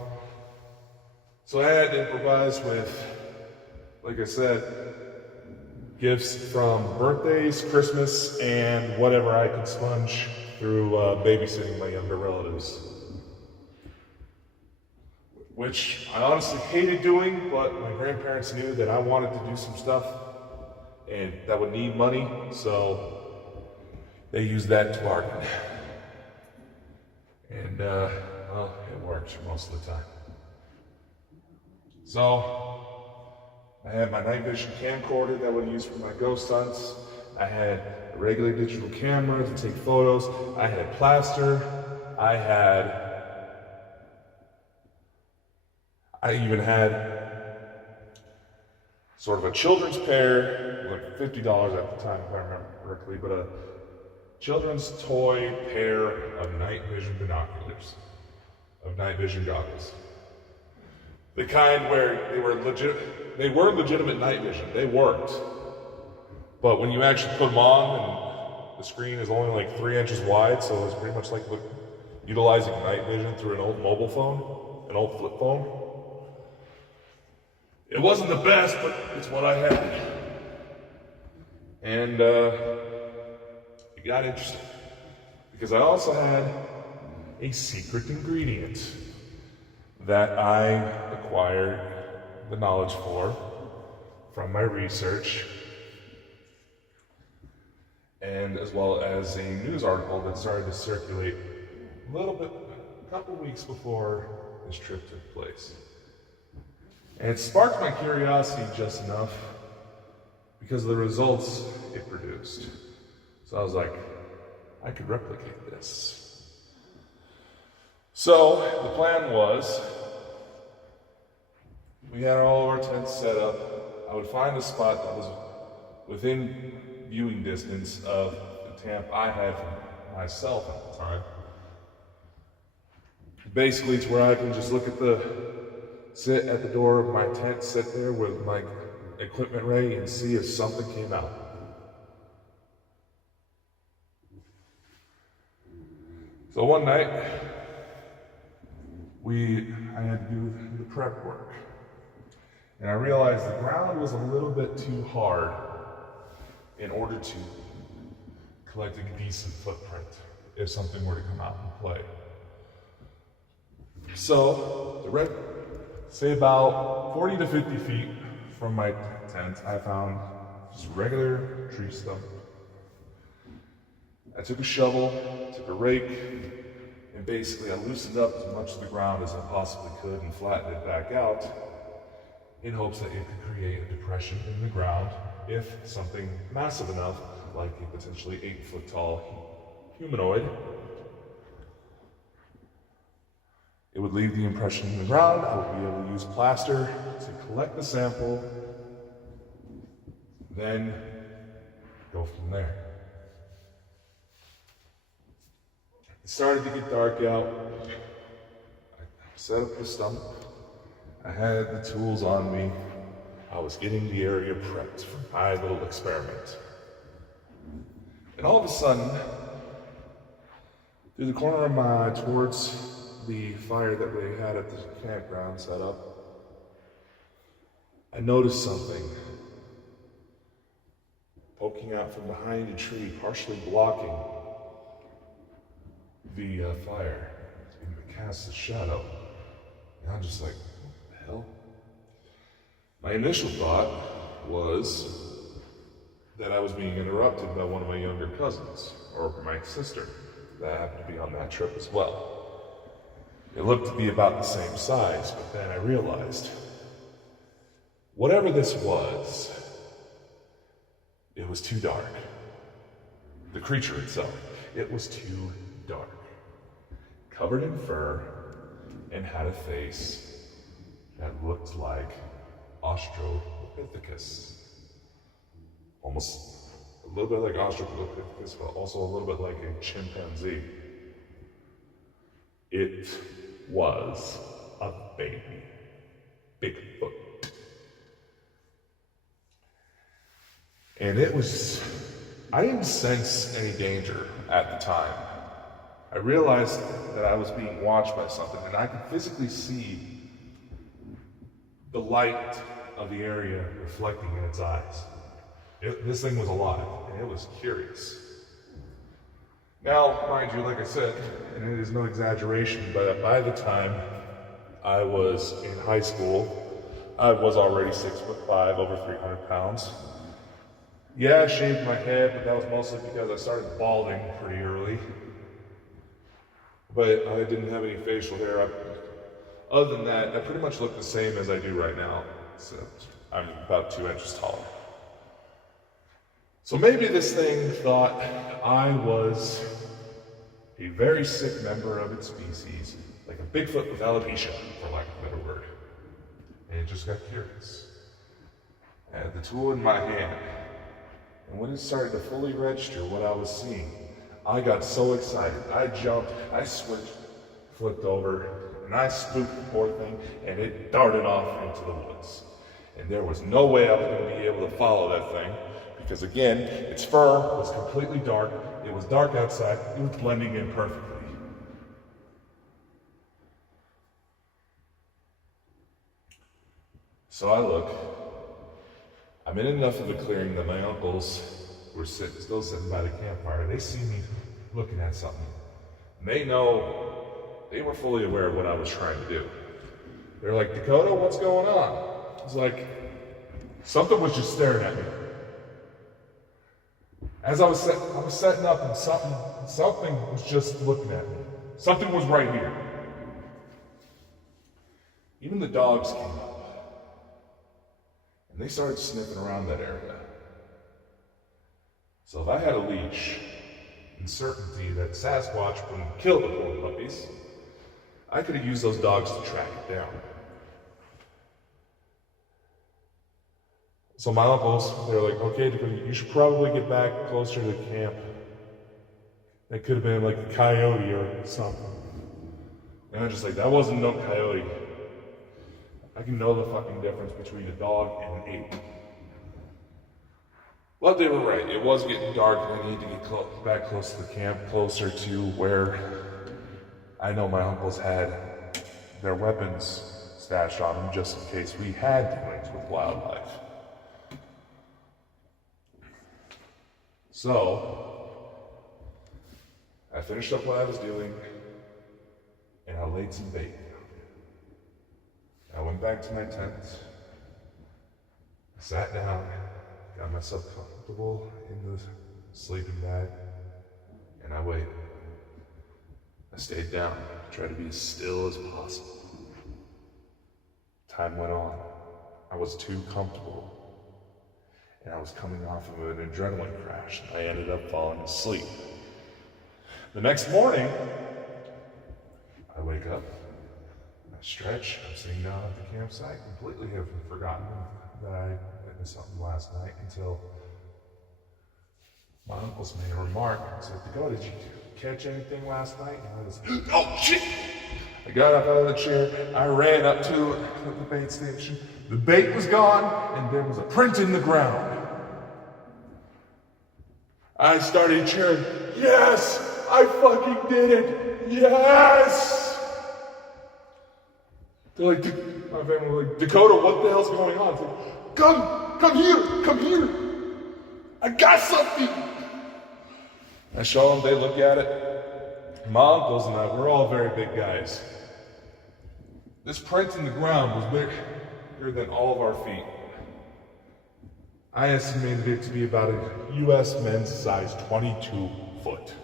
So I had to improvise with, like I said, gifts from birthdays, Christmas, and whatever I could sponge through babysitting my younger relatives. Which I honestly hated doing, but my grandparents knew that I wanted to do some stuff and that would need money, so they used that to bargain. And, well, it worked most of the time. So, I had my night vision camcorder that I would use for my ghost hunts. I had a regular digital camera to take photos. I had plaster. I even had sort of a children's pair, like $50 at the time, if I remember correctly, but a children's toy pair of night vision binoculars, of night vision goggles. The kind where they were legitimate night vision, they worked. But when you actually put them on, and the screen is only like 3 inches wide, so it's pretty much like utilizing night vision through an old mobile phone, an old flip phone. It wasn't the best, but it's what I had. And it got interesting, because I also had a secret ingredient that I acquired the knowledge for from my research, and as well as a news article that started to circulate a couple weeks before this trip took place. And it sparked my curiosity just enough because of the results it produced. So I was like, I could replicate this. So the plan was, we had all of our tents set up. I would find a spot that was within viewing distance of the camp I had for myself at the time. Basically to where I can just sit at the door of my tent, sit there with my equipment ready and see if something came out. So one night, I had to do the prep work. And I realized the ground was a little bit too hard in order to collect a decent footprint if something were to come out and play. So, say about 40 to 50 feet from my tent, I found just regular tree stump. I took a shovel, took a rake, and basically I loosened up as much of the ground as I possibly could and flattened it back out in hopes that it could create a depression in the ground if something massive enough, like a potentially 8-foot tall humanoid, it would leave the impression in the ground. I would be able to use plaster to collect the sample, then go from there. It started to get dark out. I set up the stump. I had the tools on me. I was getting the area prepped for my little experiment. And all of a sudden, through the corner of my eye towards the fire that we had at the campground set up, I noticed something poking out from behind a tree, partially blocking the fire, and it casts a shadow. And I'm just like, what the hell? My initial thought was that I was being interrupted by one of my younger cousins, or my sister, that happened to be on that trip as well. It looked to be about the same size, but then I realized, whatever this was, it was too dark. The creature itself, it was too dark. Covered in fur, and had a face that looked like Australopithecus. Almost a little bit like Australopithecus, but also a little bit like a chimpanzee. It was a baby Bigfoot. And it was, I didn't sense any danger at the time. I realized that I was being watched by something, and I could physically see the light of the area reflecting in its eyes. This thing was alive, and it was curious. Now, mind you, like I said, and it is no exaggeration, but by the time I was in high school, I was already 6'5", over 300 pounds. Yeah, I shaved my head, but that was mostly because I started balding pretty early. But I didn't have any facial hair. Other than that, I pretty much look the same as I do right now. So I'm about 2 inches taller. So maybe this thing thought I was a very sick member of its species, like a Bigfoot with alopecia, for lack of a better word. And it just got curious. I had the tool in my hand, and when it started to fully register what I was seeing, I got so excited. I jumped, I switched, flipped over, and I spooked the poor thing, and it darted off into the woods. And there was no way I was going to be able to follow that thing, because again, its fur was completely dark. It was dark outside. It was blending in perfectly. So I look. I'm in enough of a clearing that my uncles were still sitting by the campfire. They see me looking at something. And they were fully aware of what I was trying to do. They're like, Dakota, what's going on? I was like, something was just staring at me. As I was setting up, and something was just looking at me. Something was right here. Even the dogs came up, and they started sniffing around that area. So if I had a leash and certainty that Sasquatch wouldn't kill the poor puppies, I could have used those dogs to track it down. So my uncles, they're like, okay, you should probably get back closer to the camp. That could have been like a coyote or something. And I'm just like, that wasn't no coyote. I can know the fucking difference between a dog and an ape. Well, they were right. It was getting dark, and I needed to get back close to the camp, closer to where I know my uncles had their weapons stashed on them just in case we had dealings with wildlife. So, I finished up what I was doing, and I laid some bait. I went back to my tent, sat down, got myself comfortable in the sleeping bag, and I waited. I stayed down, tried to be as still as possible. Time went on. I was too comfortable, and I was coming off of an adrenaline crash, and I ended up falling asleep. The next morning, I wake up, I stretch, I'm sitting down at the campsite, completely have forgotten that I witnessed something last night until my uncles made a remark and said, Dakota, did you catch anything last night? And I was, oh shit! I got up out of the chair, I ran up to the bait station. The bait was gone, and there was a print in the ground. I started cheering, yes! I fucking did it! Yes! They're like, my family was like, Dakota, what the hell's going on? It's like, come here! I got something! I show them, they look at it. My uncles and I, we're all very big guys. This print in the ground was bigger than all of our feet. I estimated it to be about a US men's size 22 foot.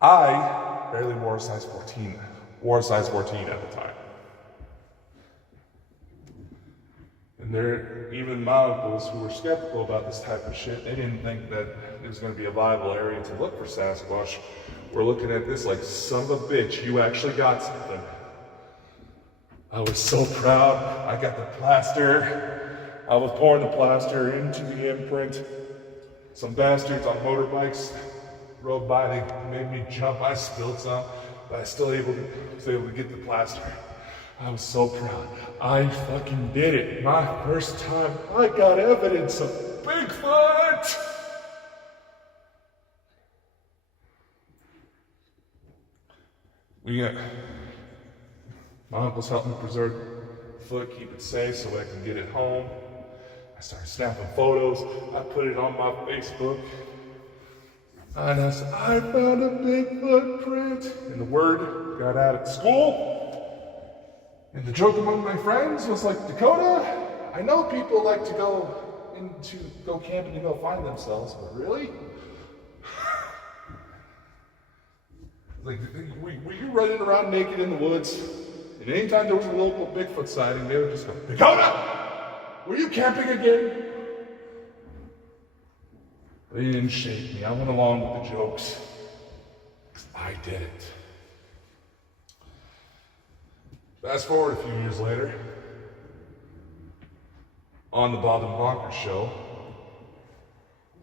I barely wore a size 14 at the time. And even my uncles who were skeptical about this type of shit, they didn't think that it was going to be a viable area to look for Sasquatch. We're looking at this like, son of a bitch, you actually got something. I was so proud. I got the plaster. I was pouring the plaster into the imprint. Some bastards on motorbikes rode by, they made me jump. I spilled some, but I was able to get the plaster. I was so proud. I fucking did it. My first time I got evidence of Bigfoot! My uncle's helping me preserve the foot, keep it safe so I can get it home. I started snapping photos. I put it on my Facebook. And I said, I found a big footprint. And the word got out at school. And the joke among my friends was like, Dakota, I know people like to go camping to go find themselves, but really? Like, were you running around naked in the woods? And anytime there was a local Bigfoot sighting, they would just go, Dakota! Were you camping again? They didn't shake me. I went along with the jokes. I did it. Fast forward a few years later, on the Bob and Bonkers show,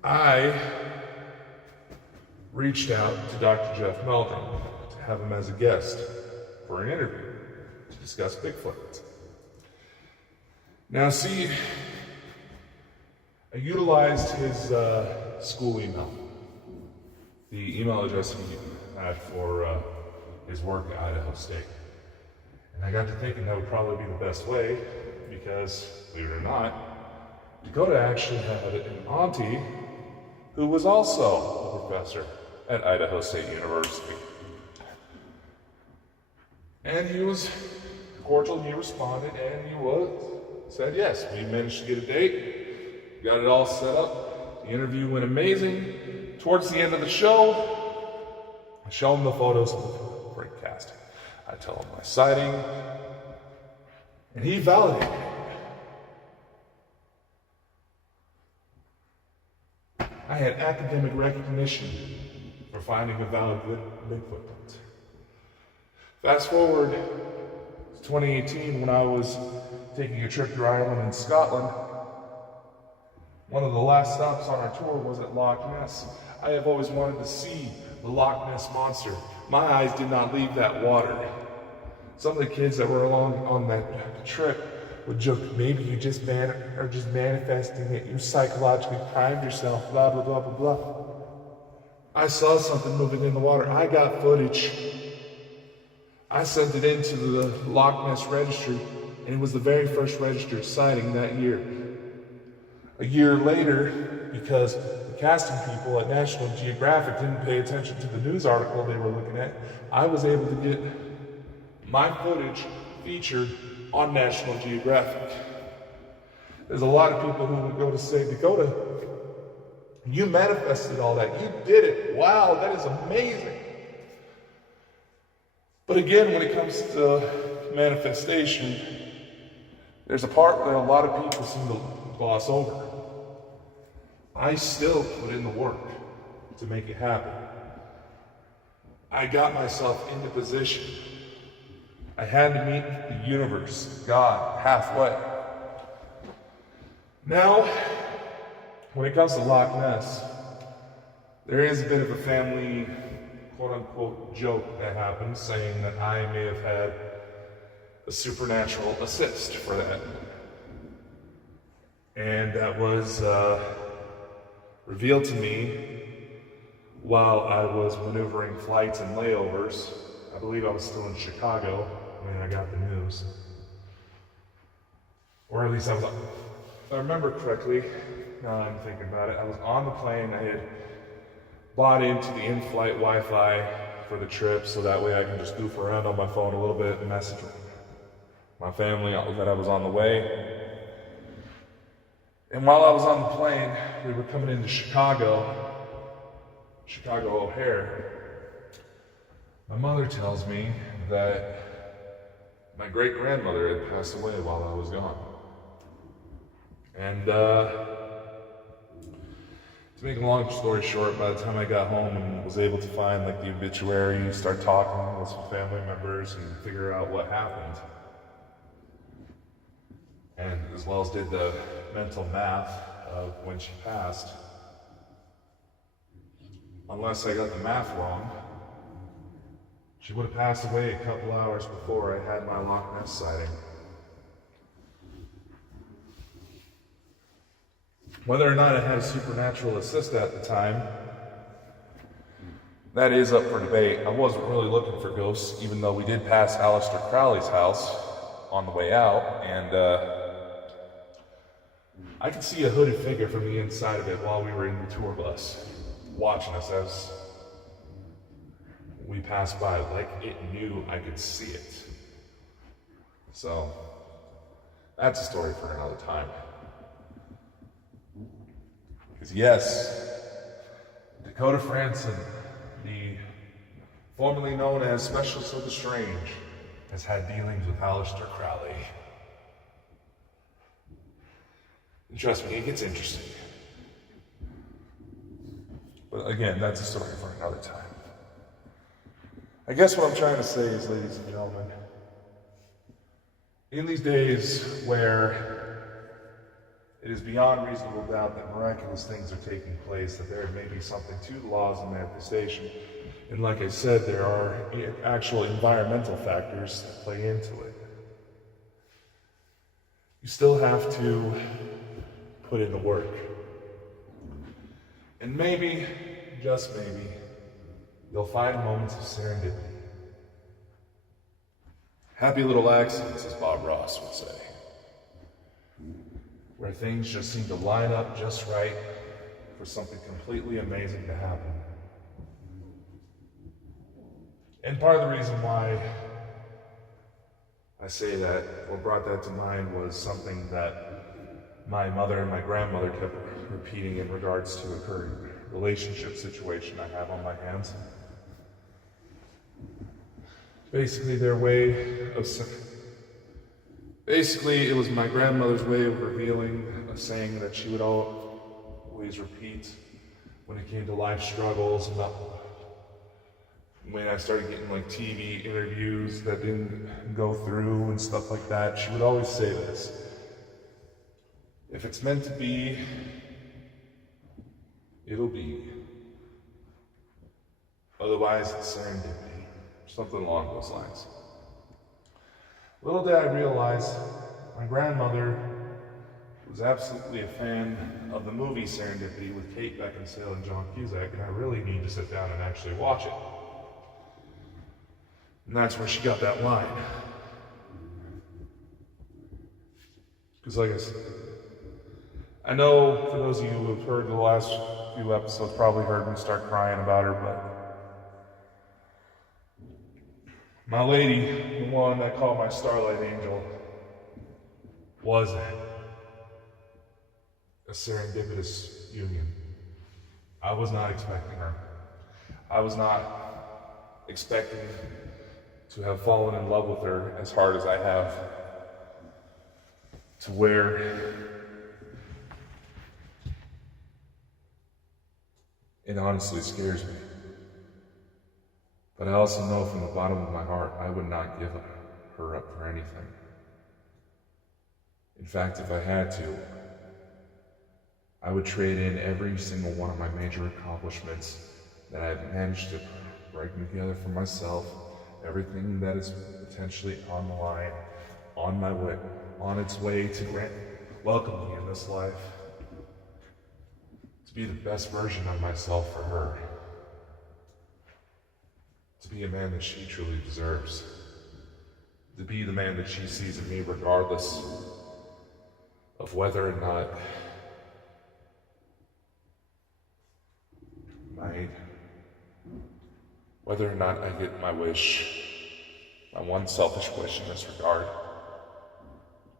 I reached out to Dr. Jeff Melding to have him as a guest for an interview to discuss Bigfoot. Now see, I utilized his school email, the email address he had for his work at Idaho State. And I got to thinking that would probably be the best way because, believe it or not, Dakota actually had an auntie who was also a professor at Idaho State University. And he was cordial, he responded, and he said yes. We managed to get a date, got it all set up. The interview went amazing. Towards the end of the show, I show him the photos of the great casting. I tell him my sighting, and he validated it. I had academic recognition for finding a valid Bigfoot. Fast forward to 2018 when I was taking a trip to Ireland and Scotland. One of the last stops on our tour was at Loch Ness. I have always wanted to see the Loch Ness Monster. My eyes did not leave that water. Some of the kids that were along on that trip would joke, maybe you just are just manifesting it, you psychologically primed yourself, blah, blah, blah, blah, blah. I saw something moving in the water. I got footage. I sent it into the Loch Ness registry, and it was the very first registered sighting that year. A year later, because the casting people at National Geographic didn't pay attention to the news article they were looking at, I was able to get my footage featured on National Geographic. There's a lot of people who would go to say, Dakota, you manifested all that. You did it. Wow, that is amazing. But again, when it comes to manifestation, there's a part that a lot of people seem to gloss over. I still put in the work to make it happen. I got myself into position. I had to meet the universe, God, halfway. Now, when it comes to Loch Ness, there is a bit of a family, quote-unquote, joke that happens, saying that I may have had a supernatural assist for that. And that was revealed to me while I was maneuvering flights and layovers. I believe I was still in Chicago when I got the news. Or at least I was, if I remember correctly, now I'm thinking about it, I was on the plane. I had bought into the in-flight Wi-Fi for the trip so that way I can just goof around on my phone a little bit and message my family that I was on the way. And while I was on the plane, we were coming into Chicago O'Hare. My mother tells me that my great-grandmother had passed away while I was gone. And to make a long story short, by the time I got home and was able to find like the obituary, start talking with some family members and figure out what happened, and as well as did the mental math of when she passed, unless I got the math wrong, she would have passed away a couple hours before I had my Loch Ness sighting. Whether or not I had a supernatural assist at the time, that is up for debate. I wasn't really looking for ghosts, even though we did pass Aleister Crowley's house on the way out, and I could see a hooded figure from the inside of it while we were in the tour bus, watching us as we passed by, like it knew I could see it. So, that's a story for another time. Because yes, Dakota Frandsen, the formerly known as Specialist of the Strange, has had dealings with Aleister Crowley. And trust me, it gets interesting. But again, that's a story for another time. I guess what I'm trying to say is, ladies and gentlemen, in these days where it is beyond reasonable doubt that miraculous things are taking place, that there may be something to the laws of manifestation, and like I said, there are actual environmental factors that play into it. You still have to put in the work. And maybe, just maybe, you'll find moments of serendipity. Happy little accidents, as Bob Ross would say, where things just seem to line up just right for something completely amazing to happen. And part of the reason why I say that, or brought that to mind, was something that my mother and my grandmother kept repeating in regards to a current relationship situation I have on my hands. Basically, their way of Basically, it was my grandmother's way of revealing a saying that she would always repeat when it came to life struggles, and when I started getting like TV interviews that didn't go through and stuff like that. She would always say this: if it's meant to be, it'll be. Otherwise, it's serendipity. Something along those lines. Little did I realize, my grandmother was absolutely a fan of the movie Serendipity with Kate Beckinsale and John Cusack, and I really need to sit down and actually watch it. And that's where she got that line. Because like I said, I know for those of you who have heard the last few episodes probably heard me start crying about her, but my lady, the one I call my starlight angel, was a serendipitous union. I was not expecting her. I was not expecting to have fallen in love with her as hard as I have, to where it honestly scares me. But I also know from the bottom of my heart, I would not give her up for anything. In fact, if I had to, I would trade in every single one of my major accomplishments that I've managed to bring together for myself, everything that is potentially on the line, on my way, on its way to welcome me in this life, to be the best version of myself for her, to be a man that she truly deserves, to be the man that she sees in me regardless of whether or not I get my wish, my one selfish wish in this regard,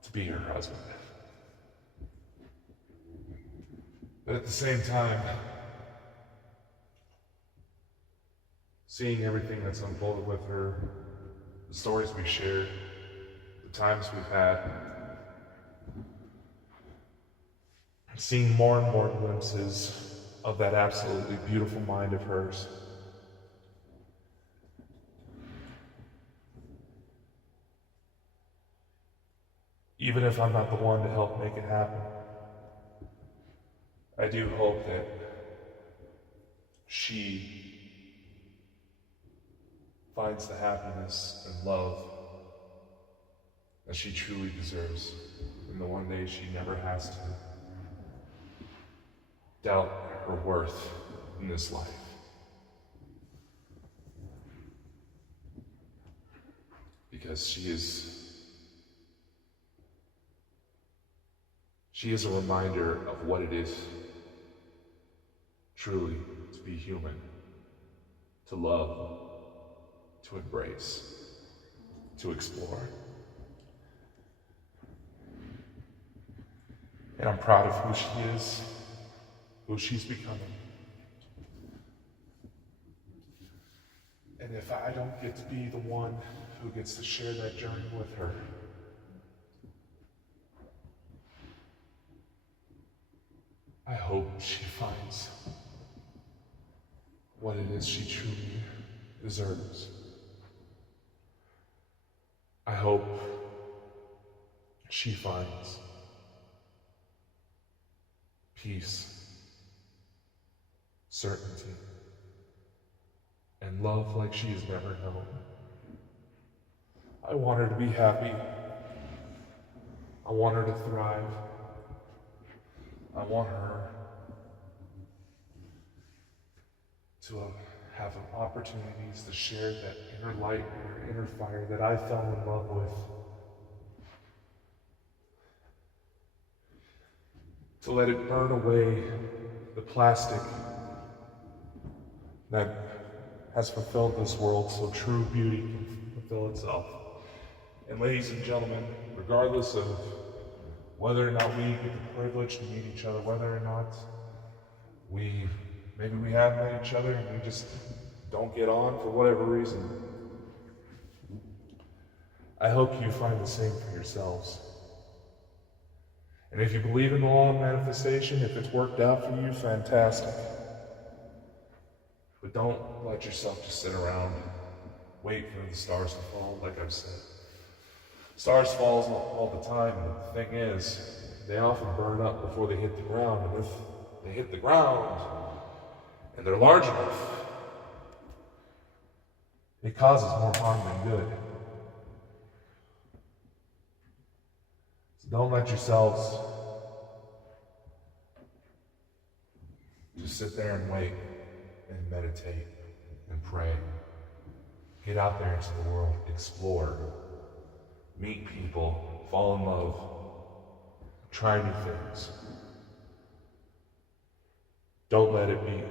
to be her husband. But at the same time, seeing everything that's unfolded with her, the stories we shared, the times we've had, seeing more and more glimpses of that absolutely beautiful mind of hers, even if I'm not the one to help make it happen, I do hope that she finds the happiness and love that she truly deserves, and the one day she never has to doubt her worth in this life. Because she is a reminder of what it is truly to be human, to love, to embrace, to explore. And I'm proud of who she is, who she's becoming. And if I don't get to be the one who gets to share that journey with her, I hope she finds what it is she truly deserves. I hope she finds peace, certainty, and love like she has never known. I want her to be happy. I want her to thrive. I want her to have opportunities to share that inner light, or inner fire that I fell in love with. To let it burn away the plastic that has fulfilled this world so true beauty can fulfill itself. And ladies and gentlemen, regardless of whether or not we get the privilege to meet each other, whether or not maybe we have met each other and we just don't get on for whatever reason, I hope you find the same for yourselves. And if you believe in the law of manifestation, if it's worked out for you, fantastic. But don't let yourself just sit around and wait for the stars to fall, like I've said. Stars fall all the time, and the thing is, they often burn up before they hit the ground, and if they hit the ground, and they're large enough, it causes more harm than good. So don't let yourselves just sit there and wait and meditate and pray. Get out there into the world, explore, meet people, fall in love, try new things. Don't let it be.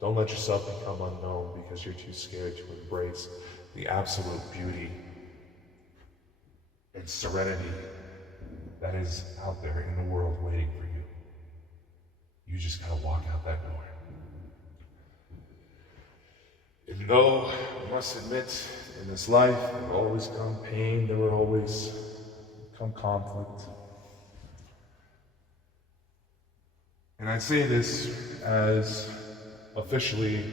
Don't let yourself become unknown because you're too scared to embrace the absolute beauty and serenity that is out there in the world waiting for you. You just gotta walk out that door. And though I must admit, in this life, there will always come pain, there will always come conflict. And I say this as officially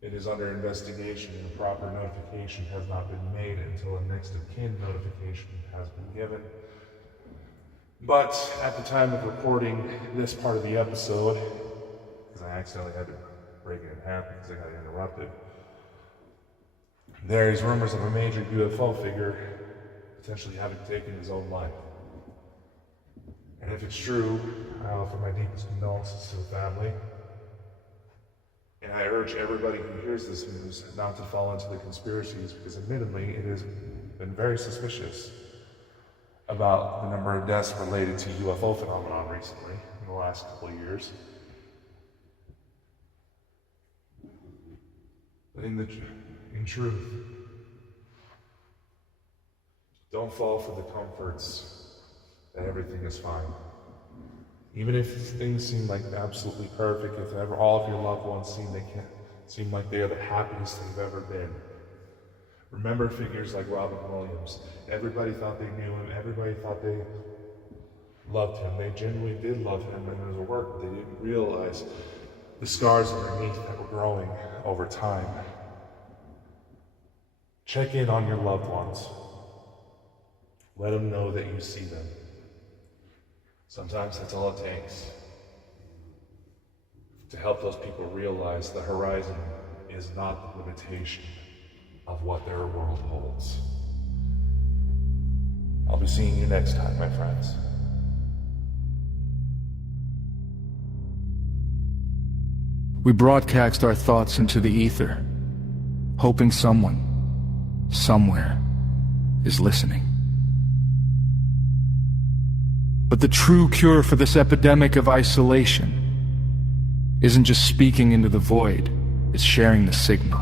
it is under investigation and a proper notification has not been made until a next of kin notification has been given. But at the time of recording this part of the episode, because I accidentally had to break it in half because I got interrupted, there is rumors of a major UFO figure potentially having taken his own life. And if it's true, I offer my deepest condolences to the family. And I urge everybody who hears this news not to fall into the conspiracies, because admittedly it has been very suspicious about the number of deaths related to UFO phenomenon recently, in the last couple of years. But in truth, don't fall for the comforts that everything is fine. Even if things seem like absolutely perfect, if ever all of your loved ones seem like they are the happiest they've ever been. Remember figures like Robin Williams. Everybody thought they knew him, everybody thought they loved him. They genuinely did love him and his work, but they didn't realize the scars underneath that were growing over time. Check in on your loved ones. Let them know that you see them. Sometimes that's all it takes to help those people realize the horizon is not the limitation of what their world holds. I'll be seeing you next time, my friends. We broadcast our thoughts into the ether, hoping someone, somewhere, is listening. But the true cure for this epidemic of isolation isn't just speaking into the void, it's sharing the signal.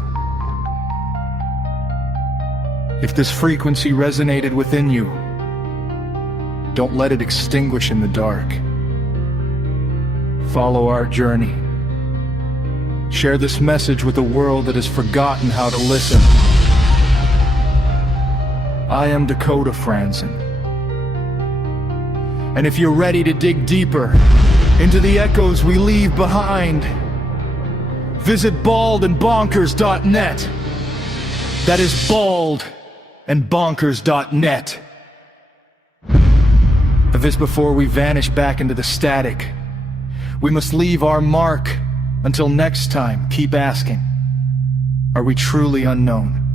If this frequency resonated within you, don't let it extinguish in the dark. Follow our journey. Share this message with a world that has forgotten how to listen. I am Dakota Frandsen. And if you're ready to dig deeper into the echoes we leave behind, visit baldandbonkers.net. That is baldandbonkers.net. But this before we vanish back into the static, we must leave our mark. Until next time, keep asking, are we truly unknown?